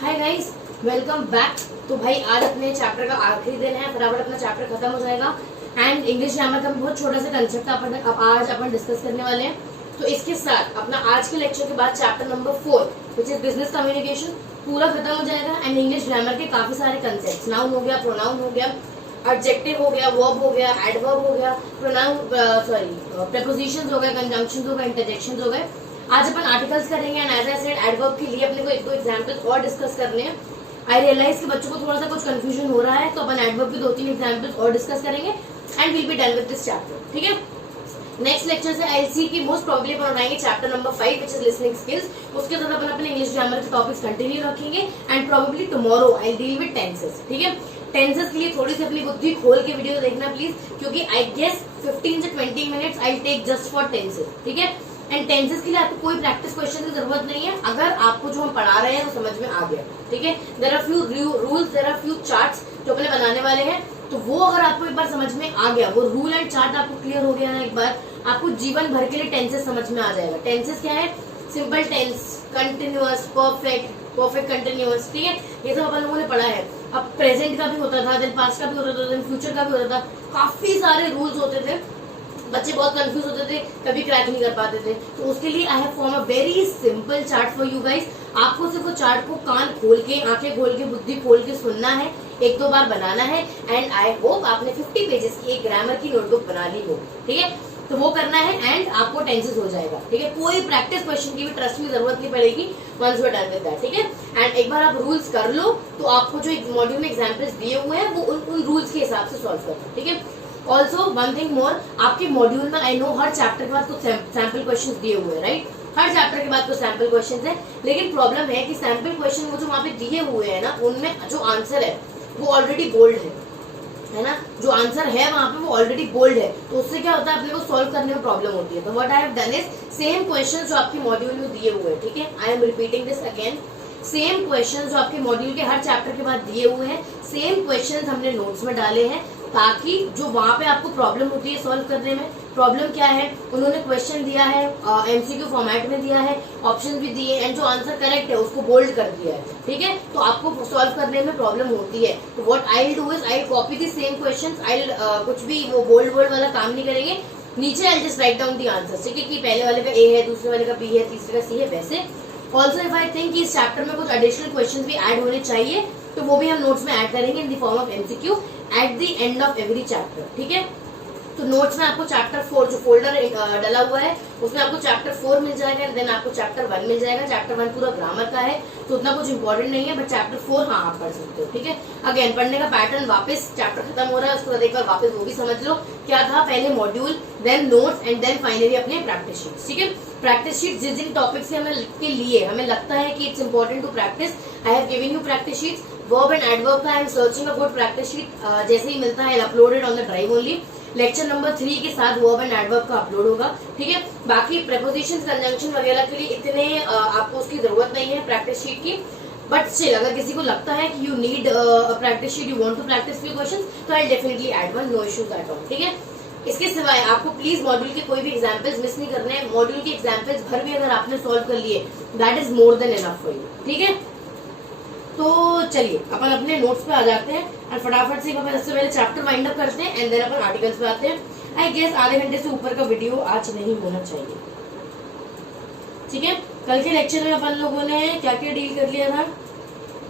Hi guys, welcome back. तो भाई आज अपने चैप्टर का आखिरी दिन है, फटाफट अपना चैप्टर खत्म हो जाएगा। एंड इंग्लिश ग्रामर का बहुत छोटा सा कंसेप्ट आज अपन डिस्कस करने वाले हैं। तो इसके साथ अपना आज के लेक्चर के बाद chapter number 4 which is business communication पूरा खत्म हो जाएगा। एंड इंग्लिश ग्रामर के काफी सारे कंसेप्ट, नाउन हो गया, प्रोनाउन हो गया, एडजेक्टिव हो गया, वर्ब हो गया, एडवर्ब हो गया, प्रीपोजिशंस हो गए, कंजंक्शंस हो गए, इंटरजेक्शंस हो गए। आज अपन आर्टिकल्स करेंगे and as I said adverb के लिए अपने को एक दो एग्जांपल्स और डिस्कस करने हैं। आई रियलाइज कि बच्चों को थोड़ा सा कुछ कंफ्यूजन हो रहा है, तो अपन एडवर्ब के 2-3 एग्जांपल्स और डिस्कस करेंगे and will be done with this chapter. ठीक है, नेक्स्ट लेक्चर से आई सी की मोस्ट प्रोबेबली अपन उठाएंगे chapter number 5 which is listening skills. उसके साथ अपन अपने इंग्लिश ग्रामर के टॉपिक्स कंटिन्यू रखेंगे and probably tomorrow I deal with tenses. ठीक है, टेंसेस के लिए थोड़ी सी अपनी बुद्धि खोल के वीडियो देखना प्लीज, क्योंकि आई गेस 15 से 20 minutes I take just for tenses. ठीक है, एंड टेंसेस के लिए आपको कोई प्रैक्टिस क्वेश्चन की जरूरत नहीं है, अगर आपको जो हम पढ़ा रहे हैं वो समझ में आ गया। ठीक है, there are few rules, there are few charts जो अपने बनाने वाले हैं, तो वो अगर आपको एक बार समझ में आ गया, वो रूल एंड चार्ट आपको क्लियर हो गया ना एक बार, आपको जीवन भर के लिए टेंसेस समझ में आ जाएगा। टेंसेस क्या है? Simple tense, continuous, perfect, perfect continuous. ठीक है, ये सब अपन लोगों ने पढ़ा है। अब प्रेजेंट का भी होता था, देन पास्ट का भी होता था, देन फ्यूचर का भी होता था, काफी सारे रूल्स होते थे। बच्चे बहुत कंफ्यूज होते थे, कभी क्रैक नहीं कर पाते थे। तो उसके लिए I have form a very simple chart for you guys. आपको सिर्फ वो चार्ट को कान खोल के, आंखें खोल के, बुद्धि खोल के सुनना है, 1-2 बार बनाना है एंड आई होप आपने 50 पेजेस की एक ग्रामर की नोटबुक बना ली हो। ठीक है, तो वो करना है एंड आपको टेंसेस हो जाएगा। ठीक है, कोई प्रैक्टिस क्वेश्चन की भी ट्रस्ट में जरूरत नहीं पड़ेगी once you are done with that. ठीक है, एंड एक बार आप रूल्स कर लो तो आपको जो मॉड्यूल में एग्जांपल्स दिए हुए हैं वो उन रूल्स के हिसाब से सॉल्व करना। ठीक है, ऑल्सो वन थिंग मोर, आपके मॉड्यूल में आई नो हर चैप्टर के बाद कुछ सैंपल क्वेश्चन दिए हुए हैं, राइट? हर चैप्टर के बाद कुछ सैंपल क्वेश्चन है, लेकिन प्रॉब्लम है कि सैंपल क्वेश्चन वो जो वहाँ पे दिए हुए हैं ना, उनमें जो आंसर है वो ऑलरेडी बोल्ड है ना, जो आंसर है वहाँ पे वो ऑलरेडी बोल्ड है। तो उससे क्या होता है, अपने को सॉल्व करने में प्रॉब्लम होती है। तो what I have done is same question जो आपके मॉड्यूल में दिए हुए हैं, ठीक है, I am repeating this again, same question जो आपके मॉड्यूल के हर चैप्टर के बाद दिए हुए हैं, सेम क्वेश्चन हमने नोट्स में डाले हैं, ताकि जो वहां पे आपको प्रॉब्लम होती है सॉल्व करने में, प्रॉब्लम क्या है, उन्होंने क्वेश्चन दिया है, एमसीक्यू फॉर्मेट में दिया है, ऑप्शन भी दिए एंड जो आंसर करेक्ट है उसको बोल्ड कर दिया है। ठीक है, तो आपको सॉल्व करने में प्रॉब्लम होती है। तो what I will do is I copy the same questions, I कुछ भी वो बोल्ड वाला काम नहीं करेंगे, नीचे I just write down the answer. ठीक है, कि पहले वाले का ए है, दूसरे वाले का बी है, तीसरे का सी है। वैसे ऑल्सो इफ आई थिंक इस चैप्टर में कुछ एडिशनल क्वेश्चन भी ऐड होने चाहिए, तो वो भी हम नोट्स में ऐड करेंगे in the form of MCQ at the end of every chapter. ठीक है, तो नोट्स में आपको चैप्टर 4 जो फोल्डर डला हुआ है उसमें आपको चैप्टर 4 मिल जाएगा, देन आपको चैप्टर 1 मिल जाएगा। चैप्टर 1 पूरा ग्रामर का है तो उतना कुछ इंपॉर्टेंट नहीं है, बट चैप्टर 4 हाँ आप पढ़ सकते हो। ठीक है, अगेन पढ़ने का पैटर्न, वापस चैप्टर खत्म हो रहा है उसके बाद एक बार वापस वो भी समझ लो क्या था, पहले module, then notes and then finally अपने प्रैक्टिस शीट। ठीक है, प्रैक्टिस शीट जिस जिन टॉपिक से हमें लगता है कि it's important to practice, I have given you practice sheets. Verb and adverb का I am searching a good practice sheet, जैसे ही मिलता है uploaded on the drive only. Lecture number 3 के साथ वर्ब एंड एडवर्ब का अपलोड होगा। ठीक है, बाकी प्रीपोजिशंस, कंजंक्शन वगैरह के लिए इतने आपको उसकी जरूरत नहीं है प्रैक्टिस शीट की, बट स्टिल अगर किसी को लगता है कि you need practice sheet, you want to practice few questions, तो I definitely add one, no issues at all. ठीक है, इसके सिवाय आपको प्लीज मॉड्यूल के कोई भी एग्जाम्पल्स मिस नहीं करने हैं। मॉड्यूल के एग्जाम्पल्स भर भी अगर आपने सॉल्व कर लिए, that is more than enough for you. ठीक है, तो चलिए अपन अपने नोट्स पे आ जाते हैं और फटाफट से सबसे पहले चैप्टर वाइंड अप करते हैं एंड देन अपन आर्टिकल्स पे आते हैं। आई गेस आधे घंटे से ऊपर का वीडियो आज नहीं होना चाहिए। ठीक है, कल के लेक्चर में अपन लोगों ने क्या क्या डील कर लिया था,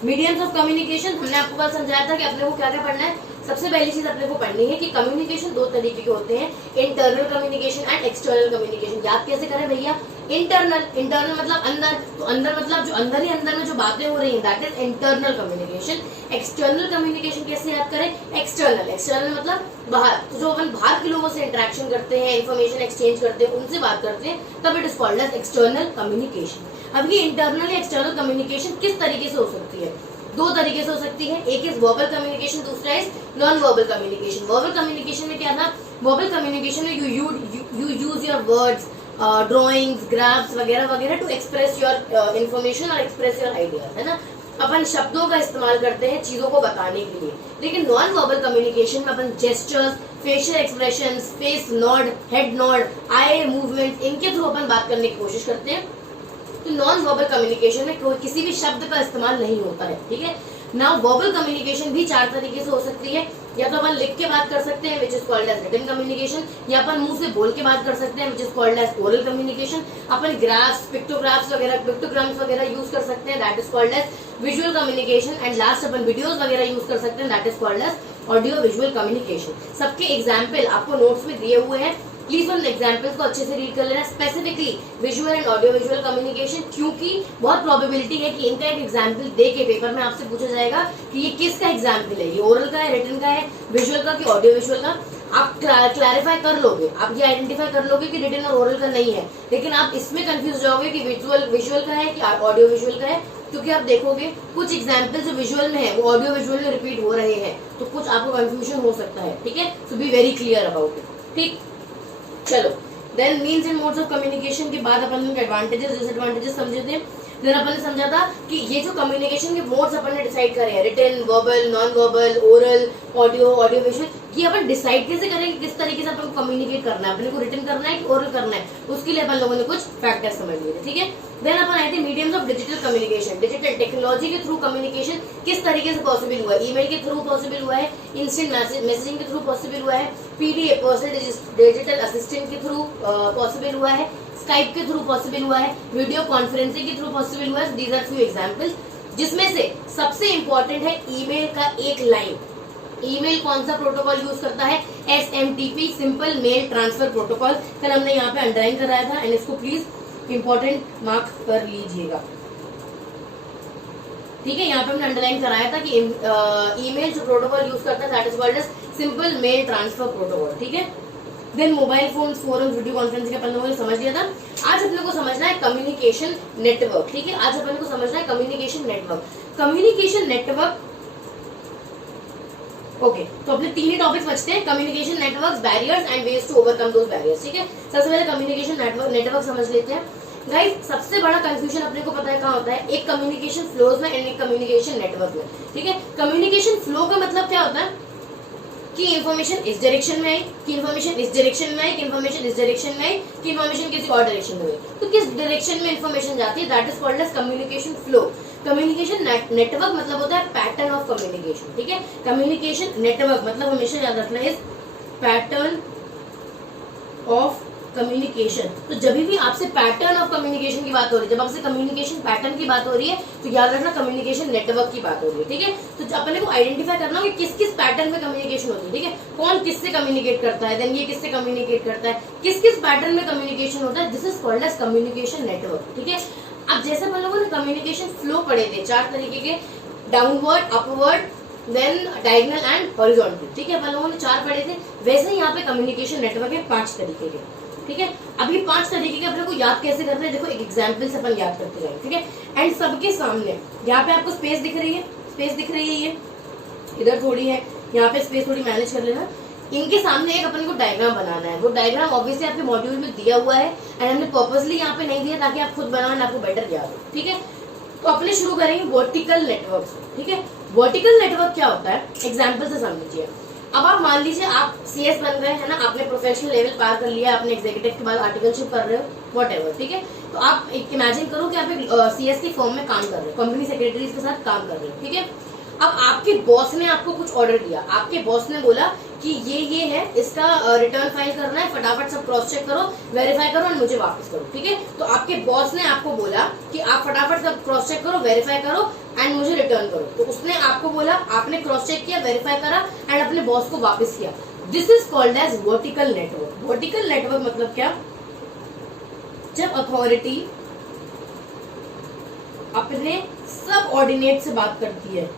मीडियम्स ऑफ कम्युनिकेशन। हमने आपको कल समझाया था कि अपने को क्या क्या पढ़ना है। सबसे पहली चीज अपने को पढ़नी है कि कम्युनिकेशन 2 तरीके के होते हैं, internal communication and external communication. याद कैसे करें भैया? इंटरनल मतलब अंदर, तो अंदर मतलब जो अंदर ही अंदर में जो बातें हो रही हैं, that is internal communication. External communication कैसे याद करें? एक्सटर्नल मतलब बाहर, तो जो अपन बाहर के लोगों से इंटरेक्शन करते हैं, इन्फॉर्मेशन एक्सचेंज करते हैं, उनसे बात करते हैं, तब it is called as external communication. अब ये इंटरनल या एक्सटर्नल कम्युनिकेशन किस तरीके से हो सकती है? 2 तरीके से हो सकती है, एक इज वर्बल कम्युनिकेशन, दूसरा is non verbal communication. Verbal communication में क्या था? वर्बल कम्युनिकेशन में you use your words, drawings, graphs वगैरह वगैरह टू एक्सप्रेस योर इन्फॉर्मेशन और एक्सप्रेस योर आइडियाज, है ना। अपन शब्दों का इस्तेमाल करते हैं चीजों को बताने के लिए, लेकिन नॉन वर्बल कम्युनिकेशन में अपन gestures, facial expressions, face nod, head nod, eye movement, इनके थ्रू अपन बात करने की कोशिश करते हैं। तो तो नॉन वर्बल कम्युनिकेशन में कोई किसी भी शब्द का इस्तेमाल नहीं होता है, ठीक है। नाउ वर्बल कम्युनिकेशन भी 4 तरीके से हो सकती है, या तो अपन लिख के बात कर सकते हैं which is called as written communication, या अपन मुंह से बोल के बात कर सकते हैं which is called as oral communication, अपन ग्राफ्स, पिक्टोग्राफ्स वगैरह, पिक्टोग्राम्स वगैरह यूज कर सकते हैं, that is called as visual communication, and last अपन वीडियोस वगैरह यूज कर सकते हैं, that is called as audio visual communication. सबके एग्जाम्पल आपको नोट्स में दिए हुए हैं, प्लीज उन एग्जाम्पल्स को अच्छे से रीड कर लेना, specifically visual and audio visual communication, क्योंकि बहुत प्रोबेबिलिटी है कि इनका एक एग्जाम्पल दे के पेपर में आपसे पूछा जाएगा कि ये किसका एग्जाम्पल है, ये ओरल का है, रिटन का है, विजुअल का कि ऑडियो विजुअल का। आप क्लैरिफाई कर लोगे, आप ये आइडेंटिफाई कर लोगे कि रिटन और ओरल का नहीं है, लेकिन आप इसमें कंफ्यूज जाओगे कि विजुअल का है कि ऑडियो विजुअल का है, क्योंकि आप देखोगे कुछ एग्जाम्पल जो विजुअल में है वो ऑडियो विजुअल में रिपीट हो रहे हैं, तो कुछ आपको कंफ्यूजन हो सकता है, ठीक है। So be very clear about it, ठीक। चलो, then means and modes of communication के बाद अपन ने एडवांटेजेस डिसएडवांटेजेस समझे थे। देन अपन ने समझा था कि ये जो कम्युनिकेशन के मोड्स अपन ने डिसाइड करे हैं, written, verbal, non verbal, oral, audio, audio visual, ये अपन डिसाइड कैसे करेंगे किस तरीके से अपन को कम्युनिकेट करना है, अपने को रिटन करना है कि ओरल करना है, उसके लिए अपन लोगों ने कुछ फैक्टर्स समझ लिए थे, ठीक है। देन अपन आए थे mediums of digital communication, digital technology के थ्रू कम्युनिकेशन किस तरीके से पॉसिबल हुआ है, ईमेल के थ्रू पॉसिबल हुआ है, इंस्टेंट मैसेजिंग के थ्रू पॉसिबल हुआ है, पीडीए पर्सनल डिजिटल असिस्टेंट के थ्रू पॉसिबल हुआ है, स्काइप के थ्रू पॉसिबल हुआ है, वीडियो कॉन्फ्रेंसिंग के थ्रू पॉसिबल हुआ है। दीज आर फ्यू एग्जांपल्स, जिसमें से सबसे इंपॉर्टेंट है ईमेल का एक लाइन। ईमेल कौन सा प्रोटोकॉल यूज करता है, SMTP, simple mail transfer protocol. कल हमने यहाँ पे अंडरलाइन कराया था, एंड इसको प्लीज इंपॉर्टेंट मार्क कर लीजिएगा, ठीक है। यहाँ पे हमने अंडरलाइन कराया था कि ईमेल जो प्रोटोकॉल यूज करता है that is called as simple mail transfer protocol, ठीक है। Then mobile phone, forum, video conferencing अपन लोगों ने समझ लिया था। आज अपने को समझना है कम्युनिकेशन नेटवर्क, ठीक है। आज अपने को समझना है communication network. Communication network, okay, तो अपने 3 ही टॉपिक्स बचते हैं, communication networks, barriers and ways to overcome those barriers, ठीक है। सबसे पहले कम्युनिकेशन नेटवर्क समझ लेते हैं। गाइस, सबसे बड़ा कंफ्यूजन अपने को पता है कहाँ होता है, एक कम्युनिकेशन फ्लोज में एंड एक कम्युनिकेशन नेटवर्क में, ठीक है। कम्युनिकेशन फ्लो का मतलब क्या होता है कि इन्फॉर्मेशन इस डायरेक्शन में आई, कि इन्फॉर्मेशन इस डायरेक्शन में आई, कि इन्फॉर्मेशन इस डायरेक्शन में आई, कि इन्फॉर्मेशन किसी और डायरेक्शन में आई, तो किस डायरेक्शन में इन्फॉर्मेशन जाती है, that is called as communication flow. Communication network मतलब होता है पैटर्न ऑफ कम्युनिकेशन, ठीक है। कम्युनिकेशन नेटवर्क मतलब हमेशा याद रखना है पैटर्न ऑफ कम्युनिकेशन। तो जब भी आपसे पैटर्न ऑफ कम्युनिकेशन की बात हो रही है, जब आपसे कम्युनिकेशन पैटर्न की बात हो रही है, तो याद रखना कम्युनिकेशन नेटवर्क की बात हो रही है, ठीक है। तो अपने को आइडेंटिफाई करना कि किस किस पैटर्न में कम्युनिकेशन होती है, ठीक है। कौन किससे कम्युनिकेट करता है, देन ये किससे कम्युनिकेट करता है, किस किस पैटर्न में कम्युनिकेशन होता है, this is called as communication network, ठीक है। अब जैसे अपन लोगों ने कम्युनिकेशन फ्लो पढ़े थे 4 तरीके के, downward, upward, then diagonal and horizontal, ठीक है। अपन लोगों ने 4 पढ़े थे, वैसे यहाँ पे कम्युनिकेशन नेटवर्क है 5 तरीके के, ठीक है। अभी 5 तरीके के अपने को याद कैसे करना है, देखो एक एग्जाम्पल से अपन याद करते जाएंगे, ठीक है। एंड सबके सामने यहाँ पे आपको स्पेस दिख रही है, स्पेस दिख रही है, ये इधर थोड़ी है, यहाँ पे स्पेस थोड़ी मैनेज कर लेना। इनके सामने एक अपन को डायग्राम बनाना है, वो डायग्राम ऑब्वियसली आपके मॉड्यूल में दिया हुआ है, एंड हमने पर्पसली यहाँ पे नहीं दिया ताकि आप खुद बनाना, आपको बेटर याद हो, ठीक है। तो अपने शुरू करेंगे वर्टिकल नेटवर्क से, ठीक है। वर्टिकल नेटवर्क क्या होता है, एग्जाम्पल से समझिए। अब आप मान लीजिए आप CS बन गए है ना, आपने प्रोफेशनल लेवल पार कर लिया, आपने एग्जीक्यूटिव के बाद आर्टिकलशिप कर रहे हो, व्हाटएवर, ठीक है। तो आप इमेजिन करो कि आप एक CS की फॉर्म में काम कर रहे हो, कंपनी सेक्रेटरीज के साथ काम कर रहे हो, ठीक है। अब आपके बॉस ने आपको कुछ ऑर्डर दिया, आपके बॉस ने बोला कि ये है, इसका रिटर्न फाइल करना है, फटाफट सब क्रॉस चेक करो, वेरीफाई करो और मुझे वापस करो, ठीक है। तो आपके बॉस ने आपको बोला कि आप फटाफट सब क्रॉस चेक करो, वेरीफाई करो एंड मुझे रिटर्न करो। तो उसने आपको बोला, आपने क्रॉस चेक किया, वेरीफाई करा एंड अपने बॉस को वापस किया। This is called as vertical network. Vertical network मतलब क्या, जब अथॉरिटी अपने सब ऑर्डिनेट से बात करती है,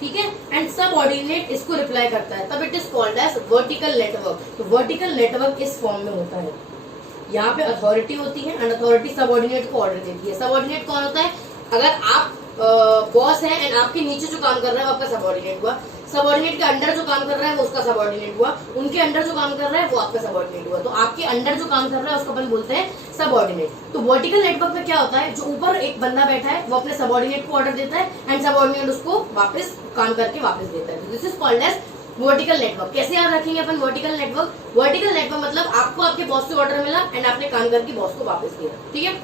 ठीक है, एंड सब ऑर्डिनेट इसको रिप्लाई करता है, तब it is called as vertical network. तो वर्टिकल नेटवर्क इस फॉर्म में होता है, यहाँ पे अथॉरिटी होती है एंड अथॉरिटी सब ऑर्डिनेट को ऑर्डर देती है। सब ऑर्डिनेट कौन होता है, अगर आप बॉस है एंड आपके नीचे जो काम कर रहा है वो आपका सब ऑर्डिनेट हुआ, सब ऑर्डिनेट के अंडर जो काम कर रहा है वो उसका सब ऑर्डिनेट हुआ, उनके अंडर जो काम कर रहा है वो आपका सब ऑर्डिनेट हुआ। तो आपके अंडर जो काम कर रहा है उसको अपन बोलते हैं सब ऑर्डिनेट। तो वर्टिकल नेटवर्क में क्या होता है, जो ऊपर एक बंदा बैठा है वो अपने सब ऑर्डिनेट को ऑर्डर देता है एंड सब ऑर्डिनेट उसको वापस काम करके वापस देता है। This is called as vertical network. कैसे याद रखेंगे अपन वर्टिकल नेटवर्क, वर्टिकल नेटवर्क मतलब आपको आपके बॉस से ऑर्डर मिला एंड आपने काम करके बॉस को वापस दिया, ठीक है।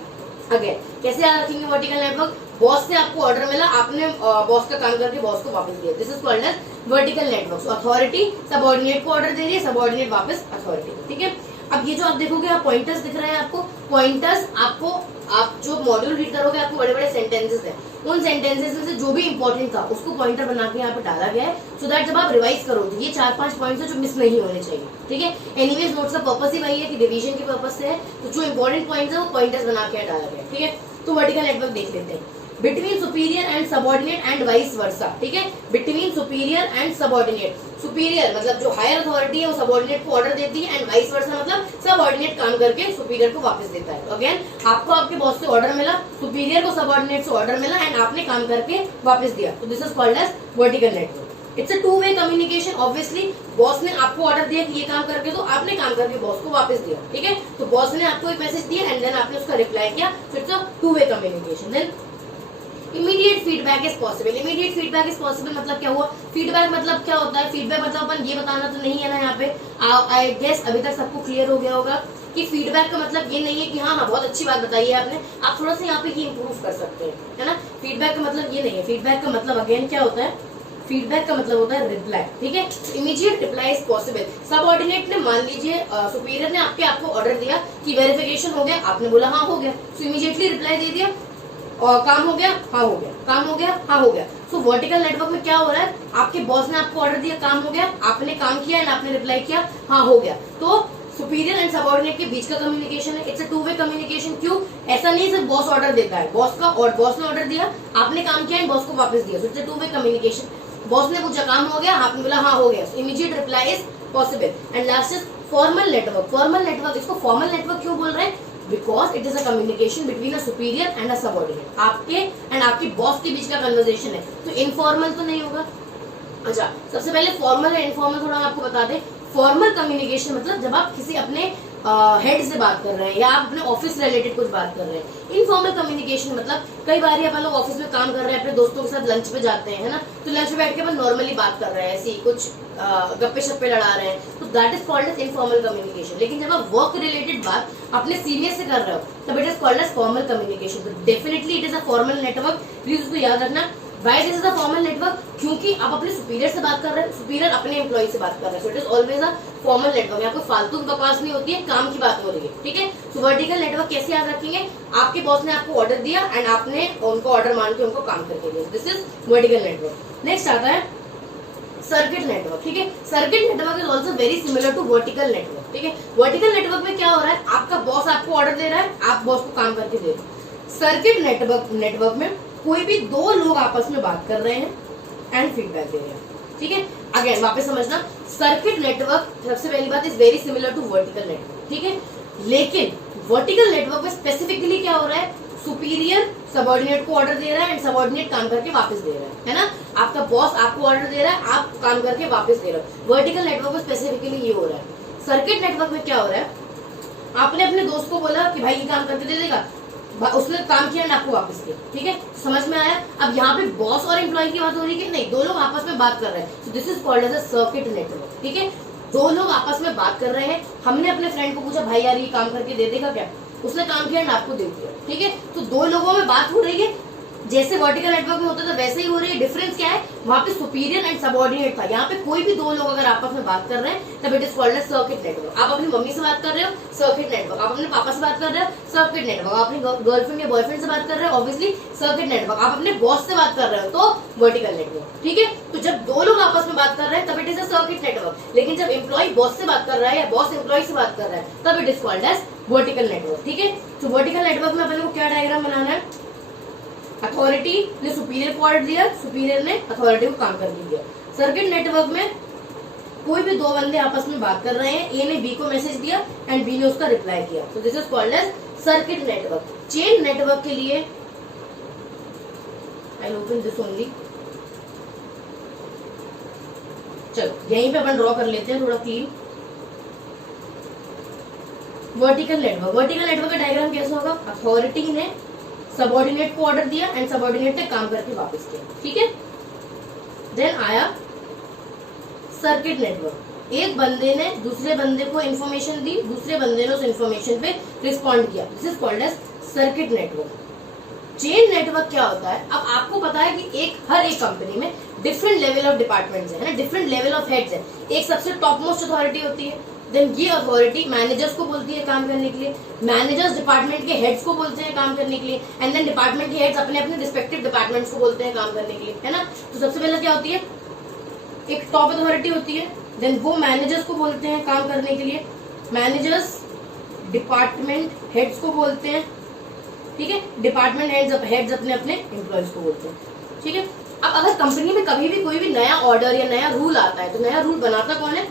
अगेन कैसे याद रखेंगे वर्टिकल नेटवर्क? बॉस से आपको ऑर्डर मिला, आपने बॉस का काम करके बॉस को वापस दिया, this is called as vertical network. Authority subordinate को ऑर्डर दे रही है, सबऑर्डिनेट वापस अथॉरिटी को, ठीक है। अब ये जो आप देखोगे, आप पॉइंटर्स दिख रहे हैं आपको, पॉइंटर्स आपको, आप जो मॉड्यूल रीड करोगे आपको बड़े बड़े सेंटेंसेस हैं, उन सेंटेंसेस में से जो भी इंपॉर्टेंट था उसको पॉइंटर बना के यहाँ पे डाला गया है, सो दैट जब आप रिवाइज करोगे ये 4-5 पॉइंट्स है जो मिस नहीं होने चाहिए, ठीक है। एनीवेज नोट्स का पर्पस ही वही है कि रिवीजन के पर्पस से है, तो जो इंपॉर्टेंट पॉइंट्स है वो पॉइंटर्स बना के डाला गया है, ठीक है। तो वर्टिकल नेटवर्क देख लेते हैं, between superior and subordinate and vice versa, ठीक है। Between superior and subordinate, superior मतलब जो हायर अथॉरिटी है वो सबऑर्डिनेट को ऑर्डर देती है, एंड वाइस वर्सा मतलब सबऑर्डिनेट काम करके सुपीरियर को वापस देता है। अगेन आपको आपके बॉस से ऑर्डर मिला, सुपीरियर को सबऑर्डिनेट से ऑर्डर मिला, एंड आपने काम करके वापस दिया, तो this is called as vertical network. It's a two way communication, obviously boss ने आपको ऑर्डर दिया कि ये काम करके दो, आपने काम करके बॉस को वापस दिया, ठीक है। तो बॉस ने आपको एक मैसेज दिया एंड देन आपने उसका रिप्लाई किया, so it's a two way communication. Then immediate feedback is possible, immediate feedback is possible मतलब क्या हुआ? फीडबैक मतलब क्या होता है? फीडबैक मतलब अपन ये बताना तो नहीं है ना यहाँ पे, आई गेस अभी तक सबको क्लियर हो गया होगा कि फीडबैक का मतलब ये नहीं है कि हाँ बहुत अच्छी बात बताई है आपने, आप थोड़ा सा यहाँ पे ही इंप्रूव कर सकते हैं, है ना। फीडबैक का मतलब ये नहीं है, फीडबैक का मतलब अगेन क्या होता है? फीडबैक का मतलब होता है रिप्लाई, ठीक है। Immediate reply is possible. Subordinate ने, मान लीजिए सुपीरियर ने आपको ऑर्डर दिया कि वेरिफिकेशन हो गया, आपने बोला हाँ हो गया, सो इमीडिएटली रिप्लाई दे दिया, और काम हो गया, हाँ हो गया, काम हो गया, हाँ हो गया। सो वर्टिकल नेटवर्क में क्या हो रहा है? आपके बॉस ने आपको ऑर्डर दिया, काम हो गया, आपने काम किया एंड आपने रिप्लाई किया, हाँ हो गया। तो सुपीरियर एंड सबऑर्डिनेट के बीच का कम्युनिकेशन है, it's a two way communication. क्यों? ऐसा नहीं सिर्फ बॉस ऑर्डर देता है, बॉस का और बॉस ने ऑर्डर दिया, आपने काम किया एंड बॉस को वापस दिया, सो it's a two way communication. Boss ने पूछा काम हो गया, आपने बोला हाँ हो गया, so immediate reply is possible. And last is formal network. Formal network, इसको फॉर्मल नेटवर्क क्यों बोल रहे हैं? Because it is a communication between a superior and a subordinate, आपके एंड आपके बॉस के बीच का कन्वर्सेशन है, तो इनफॉर्मल तो नहीं होगा। अच्छा, सबसे पहले फॉर्मल और इनफॉर्मल थोड़ा आपको बता दें। फॉर्मल कम्युनिकेशन मतलब जब आप किसी अपने हेड से बात कर रहे हैं या आप अपने ऑफिस से रिलेटेड कुछ बात कर रहे हैं। इनफॉर्मल कम्युनिकेशन मतलब कई बार अपन लोग ऑफिस में काम कर रहे हैं, अपने दोस्तों के साथ लंच पे जाते हैं, है ना, तो लंच पे बैठ के अपन नॉर्मली बात कर रहे हैं, ऐसी कुछ गप्पे शप्पे लड़ा रहे हैं, तो that is called as informal communication. लेकिन जब आप वर्क रिलेटेड बात अपने सीनियर से कर रहे हो तब it is called as formal communication. तो definitely it is a formal network, please उसको याद रखना। Why this is a formal network? क्योंकि आप अपने सुपीरियर से बात कर रहे हैं, सुपीरियर अपने एम्प्लॉय से बात कर रहे हैं, so it is always a formal network. यहाँ कोई फालतू बकवास नहीं होती है, काम की बात हो रही है, ठीक है। सो वर्टिकल नेटवर्क कैसे याद रखेंगे? आपके बॉस ने आपको ऑर्डर दिया एंड आपने उनको ऑर्डर मान के उनको काम करके दिया, this is vertical network. Next आता है सर्किट नेटवर्क, ठीक है। Circuit network is also very similar to vertical network, ठीक है। वर्टिकल नेटवर्क में क्या हो रहा है? आपका बॉस आपको ऑर्डर दे रहा है, आप बॉस को काम करके दे रहे हो। सर्किट नेटवर्क में कोई भी दो लोग आपस में बात कर रहे हैं एंड फीडबैक दे रहे हैं, ठीक है। अगेन वापस समझना, सर्किट नेटवर्क सबसे पहली बात is very similar to vertical network, ठीक है। लेकिन वर्टिकल नेटवर्क में स्पेसिफिकली क्या हो रहा है? सुपीरियर सबऑर्डिनेट को ऑर्डर दे रहा है एंड सबऑर्डिनेट काम करके वापस दे रहा है ना। आपका बॉस आपको ऑर्डर दे रहा है, आप काम करके वापस दे रहे हो। वर्टिकल नेटवर्क में स्पेसिफिकली ये हो रहा है। सर्किट नेटवर्क में क्या हो रहा है? आपने अपने दोस्त को बोला कि भाई ये काम करके दे देगा, उसने काम किया एंड आपको वापस किया, ठीक है, समझ में आया। अब यहाँ पे बॉस और एम्प्लॉय की बात हो रही है कि नहीं, दो लोग आपस में बात कर रहे हैं, so this is called as a circuit network, ठीक है। दो लोग आपस में बात कर रहे हैं, हमने अपने फ्रेंड को पूछा भाई यार ये काम करके दे देगा क्या, उसने काम किया एंड आपको दे दिया, ठीक है। तो दो लोगों में बात हो रही है, जैसे वर्टिकल नेटवर्क में होता था वैसे ही हो रही है। डिफरेंस क्या है? वहां पे सुपीरियर एंड सबऑर्डिनेट था, यहाँ पे कोई भी दो लोग अगर आपस में बात कर रहे हैं तब it is called as circuit network. आप अपनी मम्मी से बात कर रहे हो, सर्किट नेटवर्क। आप अपने पापा से बात कर रहे हो, सर्किट नेटवर्क। आप अपनी गर्लफ्रेंड या बॉयफ्रेंड से बात कर रहे हो, ऑब्वियसली सर्किट नेटवर्क। आप अपने बॉस से बात कर रहे हो तो वर्टिकल नेटवर्क, ठीक है। तो जब दो लोग आपस में बात कर रहे हैं तब it is a circuit network. लेकिन जब एम्प्लॉय बॉस से बात कर रहा है या बॉस एम्प्लॉय से बात कर रहा है तब it is called as vertical network, ठीक है। तो वर्टिकल नेटवर्क में अपन को क्या डायग्राम बनाना है? अथॉरिटी ने सुपीरियर को ऑर्डर दिया, सुपीरियर ने अथॉरिटी को काम करके दिया। सर्किट नेटवर्क में कोई भी दो बंदे आपस में बात कर रहे हैं, ए ने बी को मैसेज दिया एंड बी ने उसका रिप्लाई किया, तो this is called as circuit network. Chain network के लिए आई ओपन दिस ओनली, चलो यहीं पे अपन ड्रॉ कर लेते हैं थोड़ा clean. Vertical network, vertical network का डायग्राम कैसा होगा? अथॉरिटी ने सबऑर्डिनेट को ऑर्डर दिया एंड सबऑर्डिनेट ने काम करके वापस किया, ठीक है। देन आया सर्किट नेटवर्क। एक बंदे ने दूसरे बंदे को इन्फॉर्मेशन दी, दूसरे बंदे ने उस इन्फॉर्मेशन पे रिस्पॉन्ड किया, this is called as circuit network. Chain network क्या होता है, अब आपको पता है कि हर एक कंपनी में डिफरेंट लेवल ऑफ डिपार्टमेंट्स है ना, डिफरेंट लेवल ऑफ हेड्स है। एक सबसे टॉप मोस्ट अथॉरिटी होती है, देन ये अथॉरिटी मैनेजर्स को बोलती है काम करने के लिए, मैनेजर्स डिपार्टमेंट के हेड्स को बोलते हैं काम करने के लिए, एंड देन डिपार्टमेंट के हेड्स अपने अपने रिस्पेक्टिव डिपार्टमेंट्स को बोलते हैं काम करने के लिए, है ना। तो सबसे पहले क्या होती है, एक टॉप अथॉरिटी होती है, देन वो मैनेजर्स को बोलते हैं काम करने के लिए, मैनेजर्स डिपार्टमेंट हेड्स को बोलते हैं, ठीक है, डिपार्टमेंट हेड्स अपने अपने एम्प्लॉयज को बोलते हैं, ठीक है। अब अगर कंपनी में कभी भी कोई भी नया ऑर्डर या नया रूल आता है तो नया रूल बनाता कौन है,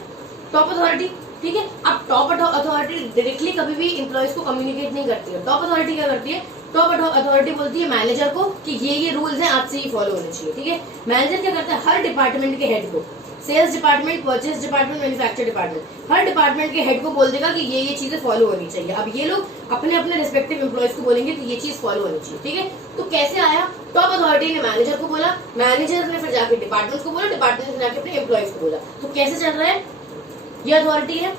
टॉप अथॉरिटी, ठीक है। अब टॉप अथॉरिटी डायरेक्टली कभी भी एम्प्लॉयज को कम्युनिकेट नहीं करती है। टॉप अथॉरिटी क्या करती है, टॉप अथॉरिटी बोलती है मैनेजर को कि ये रूल्स हैं, आज से ही फॉलो होने चाहिए, ठीक है। मैनेजर क्या करता है, हर डिपार्टमेंट के हेड को, sales department, purchase department, manufacture department, हर डिपार्टमेंट के हेड को बोल देगा कि ये चीजें फॉलो होनी चाहिए। अब ये लोग अपने अपने रिस्पेक्टिव एम्प्लॉयज को बोलेंगे कि ये चीज फॉलो होनी चाहिए, ठीक है। तो कैसे आया, टॉप अथॉरिटी ने मैनेजर को बोला, मैनेजर ने फिर जाके डिपार्टमेंट को बोला, डिपार्टमेंट ने जाके अपने एम्प्लॉयज को बोला। तो कैसे चल रहा है, ये अथॉरिटी है,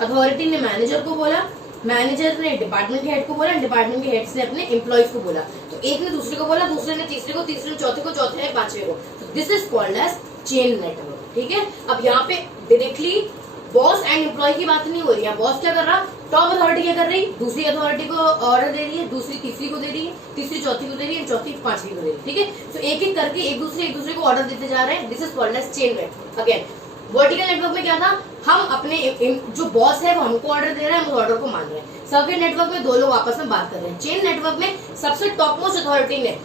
अथॉरिटी ने मैनेजर को बोला, मैनेजर ने डिपार्टमेंट के हेड को बोला, डिपार्टमेंट के हेड्स ने अपने एम्प्लॉयज को बोला। तो एक ने दूसरे को बोला, दूसरे ने तीसरे को, तीसरे ने चौथे को, चौथे ने पांचवे को। तो this is called as chain network, ठीक है। अब यहाँ पे डायरेक्टली बॉस एंड एम्प्लॉय की बात नहीं हो रही है। बॉस क्या कर रहा, टॉप अथॉरिटी क्या कर रही, दूसरी अथॉरिटी को ऑर्डर दे रही है, दूसरी तीसरी को दे रही है, तीसरी चौथी को दे रही है, चौथी पांचवी को दे रही है, ठीक है। तो एक एक करके एक दूसरे को ऑर्डर देते जा रहे हैं। This is called as chain network. Again vertical network में क्या था, हम अपने जो बॉस है वो हमको ऑर्डर दे रहा है, हम उस ऑर्डर को मान रहे हैं। सर्किट नेटवर्क में दो लोग आपस में बात कर रहे हैं। चेन नेटवर्क में सबसे टॉप मोस्ट अथॉरिटी ने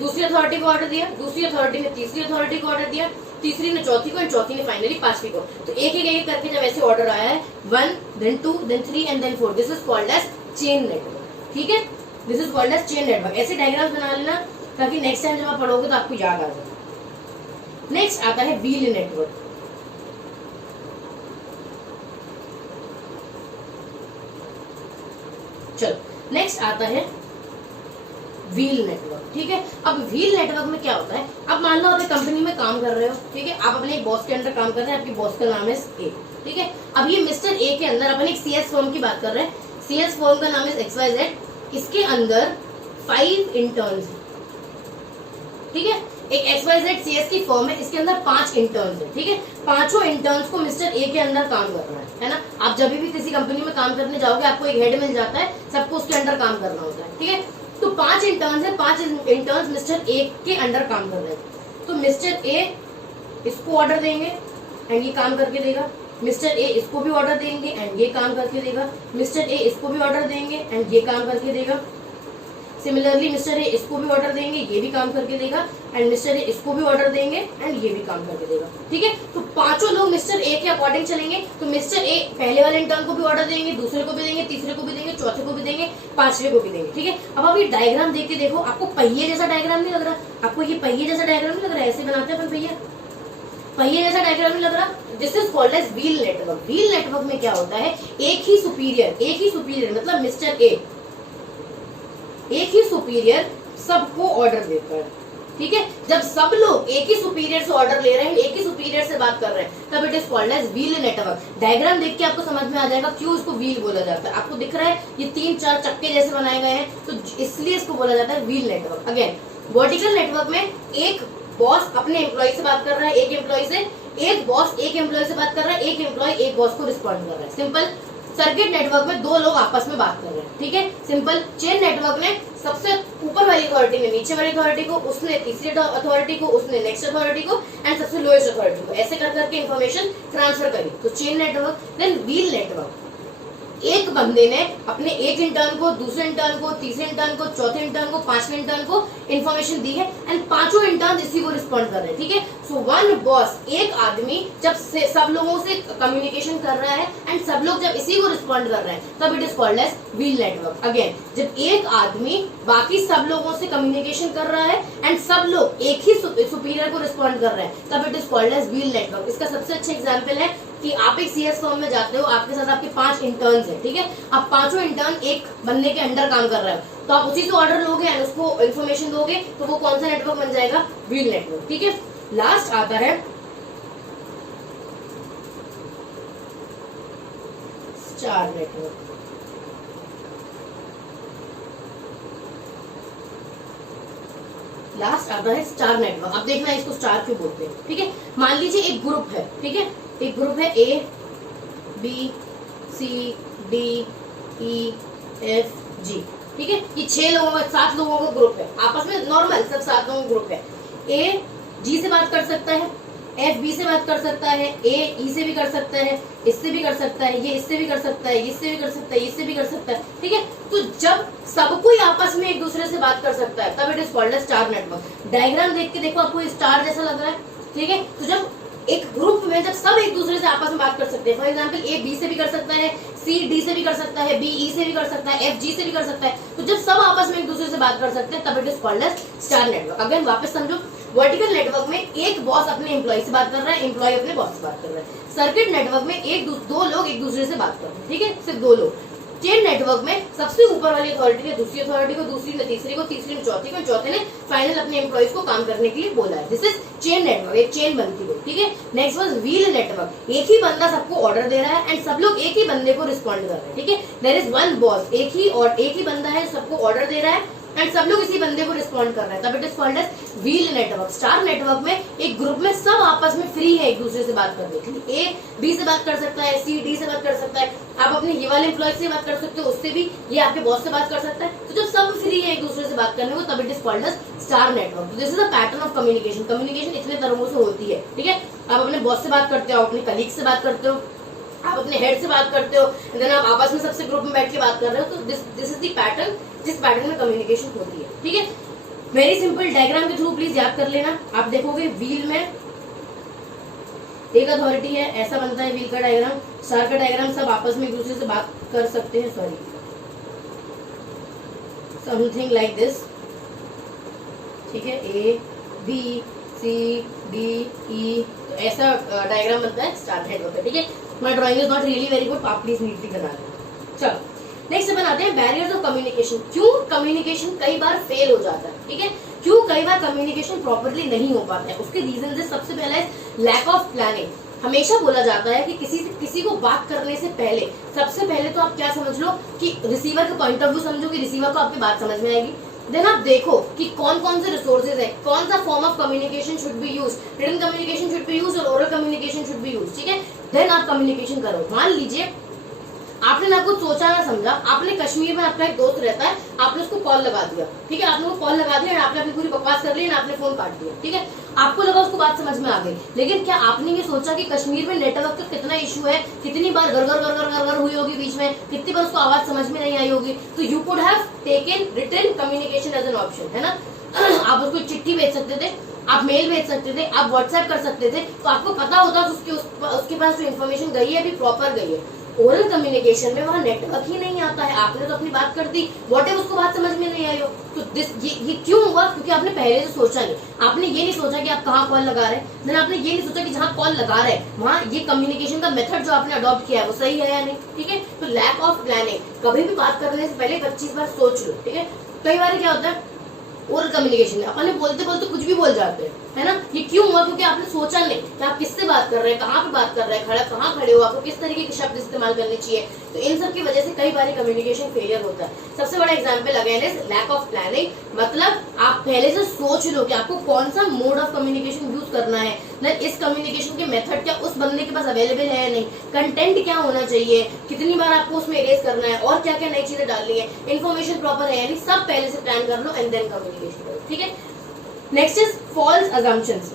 दूसरी अथॉरिटी को ऑर्डर दिया, दूसरी अथॉरिटी ने तीसरी अथॉरिटी को ऑर्डर दिया, तीसरी ने चौथी को, एंड चौथी ने फाइनली पांचवी को। तो एक एक करके जब ऐसे ऑर्डर आया है 1 then 2 then 3 and then 4, this is called as chain network, ठीक है। This is called as chain network. ऐसे डायग्राम बना लेना ताकि नेक्स्ट टाइम जब आप पढ़ोगे तो आपको याद आ जाए। नेक्स्ट आता है व्हील नेटवर्क। चलो नेक्स्ट आता है व्हील नेटवर्क, ठीक है। अब व्हील नेटवर्क में क्या होता है, अब मान लो आप एक कंपनी में काम कर रहे हो, ठीक है, आप अपने एक बॉस के अंडर काम कर रहे हैं, आपकी बॉस का नाम है ए, ठीक है। अब ये मिस्टर ए के अंदर अपन एक सीएस फर्म की बात कर रहे हैं, सीएस फर्म का नाम है XYZ, इसके अंदर 5 इंटर्न्स है, ठीक है। एक XYZ सीएस की फर्म है, इसके अंदर 5 इंटर्न्स है, ठीक है। पांचों इंटर्न्स को मिस्टर ए के अंदर काम करना है ना। आप जब भी किसी कंपनी में काम करने जाओगे आपको एक हेड मिल जाता है, सबको उसके अंडर काम करना होता है, ठीक है। तो 5 इंटर्न्स है, 5 इंटर्न्स मिस्टर ए के अंडर काम कर रहे हैं। तो मिस्टर ए इसको ऑर्डर देंगे एंड ये काम करके देगा, मिस्टर ए इसको भी ऑर्डर देंगे एंड ये काम करके देगा, मिस्टर ए इसको भी ऑर्डर देंगे एंड ये काम करके देगा। सिमिलरली मिस्टर ए इसको भी ऑर्डर देंगे, ये भी काम करके देगा, एंड मिस्टर ए इसको भी ऑर्डर देंगे एंड ये भी काम करके देगा, ठीक है। तो पांचों लोग मिस्टर ए के अकॉर्डिंग चलेंगे। तो मिस्टर ए पहले वाले इंटर्न को भी ऑर्डर देंगे, दूसरे को भी देंगे, तीसरे को भी देंगे, चौथे को भी देंगे, पांचवे को भी देंगे, ठीक है। अब आप ये डायग्राम देख के देखो, आपको पहिए जैसा डायग्राम नहीं लग रहा, आपको ये पहिए जैसा डायग्राम नहीं लग रहा, ऐसे बनाते हैं अपन पहिए जैसा डायग्राम नहीं लग रहा। This is called as wheel network. Wheel network में क्या होता है, एक ही सुपीरियर मतलब मिस्टर ए एक ही सुपीरियर सबको ऑर्डर देता है, ठीक है। जब सब लोग एक ही सुपीरियर से ऑर्डर ले रहे हैं, एक ही सुपीरियर से बात कर रहे हैं, तब it is called as wheel network. Diagram देख के आपको समझ में आ जाएगा क्यों इसको व्हील बोला जाता है। आपको दिख रहा है ये 3-4 चक्के जैसे बनाए गए हैं, तो इसलिए इसको बोला जाता है wheel network. Again vertical network में एक बॉस अपने एम्प्लॉय से बात कर रहा है, एक एम्प्लॉय से, एक बॉस एक एम्प्लॉय से बात कर रहा है, एक एम्प्लॉय एक बॉस को रिस्पॉन्ड कर रहा है। सिंपल। सर्किट नेटवर्क में दो लोग आपस में बात कर रहे हैं, ठीक है, सिंपल। चेन नेटवर्क ने सबसे ऊपर वाली अथॉरिटी ने नीचे वाली अथॉरिटी को, उसने तीसरी अथॉरिटी को, उसने नेक्स्ट अथॉरिटी को, एंड सबसे लोएस्ट अथॉरिटी को, ऐसे कर करके इन्फॉर्मेशन ट्रांसफर करी। तो chain network. Then wheel network, एक बंदे ने अपने एक इंटर्न को, दूसरे इंटर्न को, तीसरे इंटर्न को, चौथे इंटर्न को, पांचवें इंटर्न को इन्फॉर्मेशन दी है एंड पांचों इंटर्न इसी को रिस्पॉन्ड कर रहे हैं, ठीक है। सो वन बॉस, एक आदमी जब सब लोगों से कम्युनिकेशन कर रहा है एंड सब लोग जब इसी को रिस्पॉन्ड कर रहे हैं, तब it is called as wheel network. Again जब एक आदमी बाकी सब लोगों से कम्युनिकेशन कर रहा है एंड सब लोग एक ही सुपीरियर को रिस्पॉन्ड कर रहे हैं, तब it is called as wheel network. इसका सबसे अच्छा एग्जाम्पल है कि आप एक सीएस फर्म में जाते हो, आपके साथ आपके 5 इंटर्न्स हैं, ठीक है। आप पांचों इंटर्न एक बंदे के अंडर काम कर रहे हो, तो आप उसी से ऑर्डर लोगे एंड उसको इन्फॉर्मेशन दोगे, तो वो कौन सा नेटवर्क बन जाएगा, व्हील नेटवर्क, ठीक है। लास्ट आता है स्टार नेटवर्क। लास्ट आता है स्टार नेटवर्क। अब देखना इसको स्टार क्यों बोलते हैं, ठीक है। मान लीजिए एक ग्रुप है, ठीक है, एक ग्रुप है A B C D E F G, ठीक है। ये 6 लोगों का 7 लोगों का ग्रुप है, आपस में नॉर्मल सब 7 लोगों का ग्रुप है। ए जी से बात कर सकता है, एफ बी से बात कर सकता है, ए ई से भी कर सकता है, इससे भी कर सकता है, ये इससे भी कर सकता है, इससे भी कर सकता है, इससे भी कर सकता है, ठीक है। तो जब सब कोई आपस में एक दूसरे से बात कर सकता है तब it is called star network. Diagram देख के देखो, आपको स्टार जैसा लग रहा है, ठीक है। तो जब एक ग्रुप में जब सब एक दूसरे से आपस में बात कर सकते हैं, फॉर एग्जांपल ए बी से भी कर सकता है, सी डी से भी कर सकता है, बी ई से भी कर सकता है, एफ जी से भी कर सकता है, तो जब सब आपस में एक दूसरे से बात कर सकते हैं तब it is called as star network. Again वापस समझो, वर्टिकल नेटवर्क में एक बॉस अपने एम्प्लॉय से बात कर रहा है, एम्प्लॉय अपने बॉस से बात कर रहा है। सर्किट नेटवर्क में दो लोग एक दूसरे से बात कर रहे हैं, ठीक है, सिर्फ 2 लोग। चेन नेटवर्क में सबसे ऊपर वाली अथॉरिटी ने दूसरी अथॉरिटी को, दूसरी ने तीसरी को, तीसरी ने चौथी को, चौथे ने फाइनल अपने एम्प्लॉइज को काम करने के लिए बोला है। दिस इज चेन नेटवर्क, एक चेन बनती है, ठीक है। नेक्स्ट वाज व्हील नेटवर्क, एक ही बंदा सबको ऑर्डर दे रहा है एंड सब लोग एक ही बंदे को रिस्पॉन्ड कर रहे हैं, ठीक है। देयर इज वन बॉस, एक ही बंदा है सबको ऑर्डर दे रहा है एंड सब लोग इसी बंदे को रिस्पॉन्ड कर रहे हैं, तब it is called as wheel network. Star network में एक ग्रुप में सब आपस में फ्री है एक दूसरे से बात करने के लिए, ए बी से बात कर सकता है, सी डी से बात कर सकता है, आप अपने ये वाले एम्प्लॉय से बात कर सकते हो, उससे भी, ये आपके बॉस से बात कर सकता है। तो जब सब फ्री है एक दूसरे से बात करने को तब it is called as star network. This is a pattern of communication. Communication इतने तरह से होती है, ठीक है। आप अपने बॉस से बात करते हो, अपने कलीग से बात करते हो, आप अपने हेड से बात करते हो, देन आप आपस में सबसे ग्रुप में बैठ के बात कर रहे हो। तो दिस इज द पैटर्न जिस पैटर्न में कम्युनिकेशन होती है, ठीक है। वेरी सिंपल, डायग्राम के थ्रू प्लीज याद कर लेना। आप देखोगे व्हील में एक अथॉरिटी है, ऐसा बनता है व्हील का डायग्राम। स्टार का डायग्राम सब आपस में एक दूसरे से बात कर सकते हैं, सॉरी समथिंग लाइक दिस, ठीक है, ए बी सी डी ई, तो ऐसा डायग्राम बनता है स्टार नेटवर्क का, ठीक है। My drawing is not really very good, आप प्लीज नीटली बना लें। चलो नेक्स्ट अपन आते हैं बैरियर्स ऑफ कम्युनिकेशन। क्यों कम्युनिकेशन कई बार फेल हो जाता है, ठीक है, क्यों कई बार कम्युनिकेशन प्रॉपर्ली नहीं हो पाता है, उसके रीजन है सबसे पहला है लैक ऑफ प्लानिंग। हमेशा बोला जाता है कि किसी को बात करने से पहले सबसे पहले तो आप क्या समझ लो कि रिसीवर के पॉइंट ऑफ व्यू समझो कि रिसीवर को आपकी बात समझ में आएगी। देन आप देखो कि कौन कौन से रिसोर्सेज है, कौन सा form of communication should be use, written communication should be use और oral communication should be use, ठीक है। देन आप कम्युनिकेशन करो। मान लीजिए आपने ना कुछ सोचा ना समझा, आपने कश्मीर में आपका एक दोस्त रहता है, आपने उसको कॉल लगा दिया, ठीक है, आपने उसको कॉल लगा दिया, आपने अपनी पूरी बकवास कर ली, आपने फोन काट दिया, ठीक है। आपको लगा उसको बात समझ में आ गई, लेकिन क्या आपने ये सोचा कि कश्मीर में नेटवर्क का कितना इशू है, कितनी बार घर घर घर घर घर घर हुई होगी बीच में, कितनी बार उसको आवाज समझ में नहीं आई होगी। तो you could have taken written communication as an option, है ना। आप उसको चिट्ठी भेज सकते थे, आप मेल भेज सकते थे, आप व्हाट्सएप कर सकते थे, तो आपको पता होता उसके पास जो इन्फॉर्मेशन गई है अभी प्रॉपर गई है। ओरल कम्युनिकेशन में वहाँ नेटवर्क ही नहीं आता है, आपने तो अपनी बात कर दी, व्हाट इफ उसको बात समझ में नहीं आई हो, तो ये क्यों हुआ, क्योंकि आपने पहले से सोचा नहीं। आपने ये नहीं सोचा कि आप कहाँ कॉल लगा रहे हैं, देन आपने ये नहीं सोचा कि जहाँ कॉल लगा रहे हैं वहाँ ये कम्युनिकेशन का मेथड जो आपने अडॉप्ट किया है वो सही है या नहीं, ठीक है। तो लैक ऑफ प्लानिंग, कभी भी बात करने से पहले 25 बार सोच लो, ठीक है। कई बार क्या होता है ओरल कम्युनिकेशन अपन बोलते बोलते कुछ भी बोल जाते हैं, है ना। ये क्यों हुआ, क्योंकि आपने सोचा नहीं कि आप किससे बात कर रहे हैं, कहाँ पे बात कर रहे हैं, कहाँ खड़े हो, आपको किस तरीके के शब्द इस्तेमाल करने चाहिए। तो इन सब की वजह से कई बार कम्युनिकेशन फेलियर होता है। सबसे बड़ा example again is lack of planning, मतलब आप पहले से सोच लो कि आपको कौन सा मोड ऑफ कम्युनिकेशन यूज करना है, ना इस कम्युनिकेशन के मेथड क्या उस बंदे के पास अवेलेबल है या नहीं, कंटेंट क्या होना चाहिए, कितनी बार आपको उसमें इरेज करना है और क्या क्या नई चीजें डालनी है, इन्फॉर्मेशन प्रॉपर है या नहीं, सब पहले से प्लान कर लो एंड देन कम्युनिकेशन करो, ठीक है। Next is false assumptions.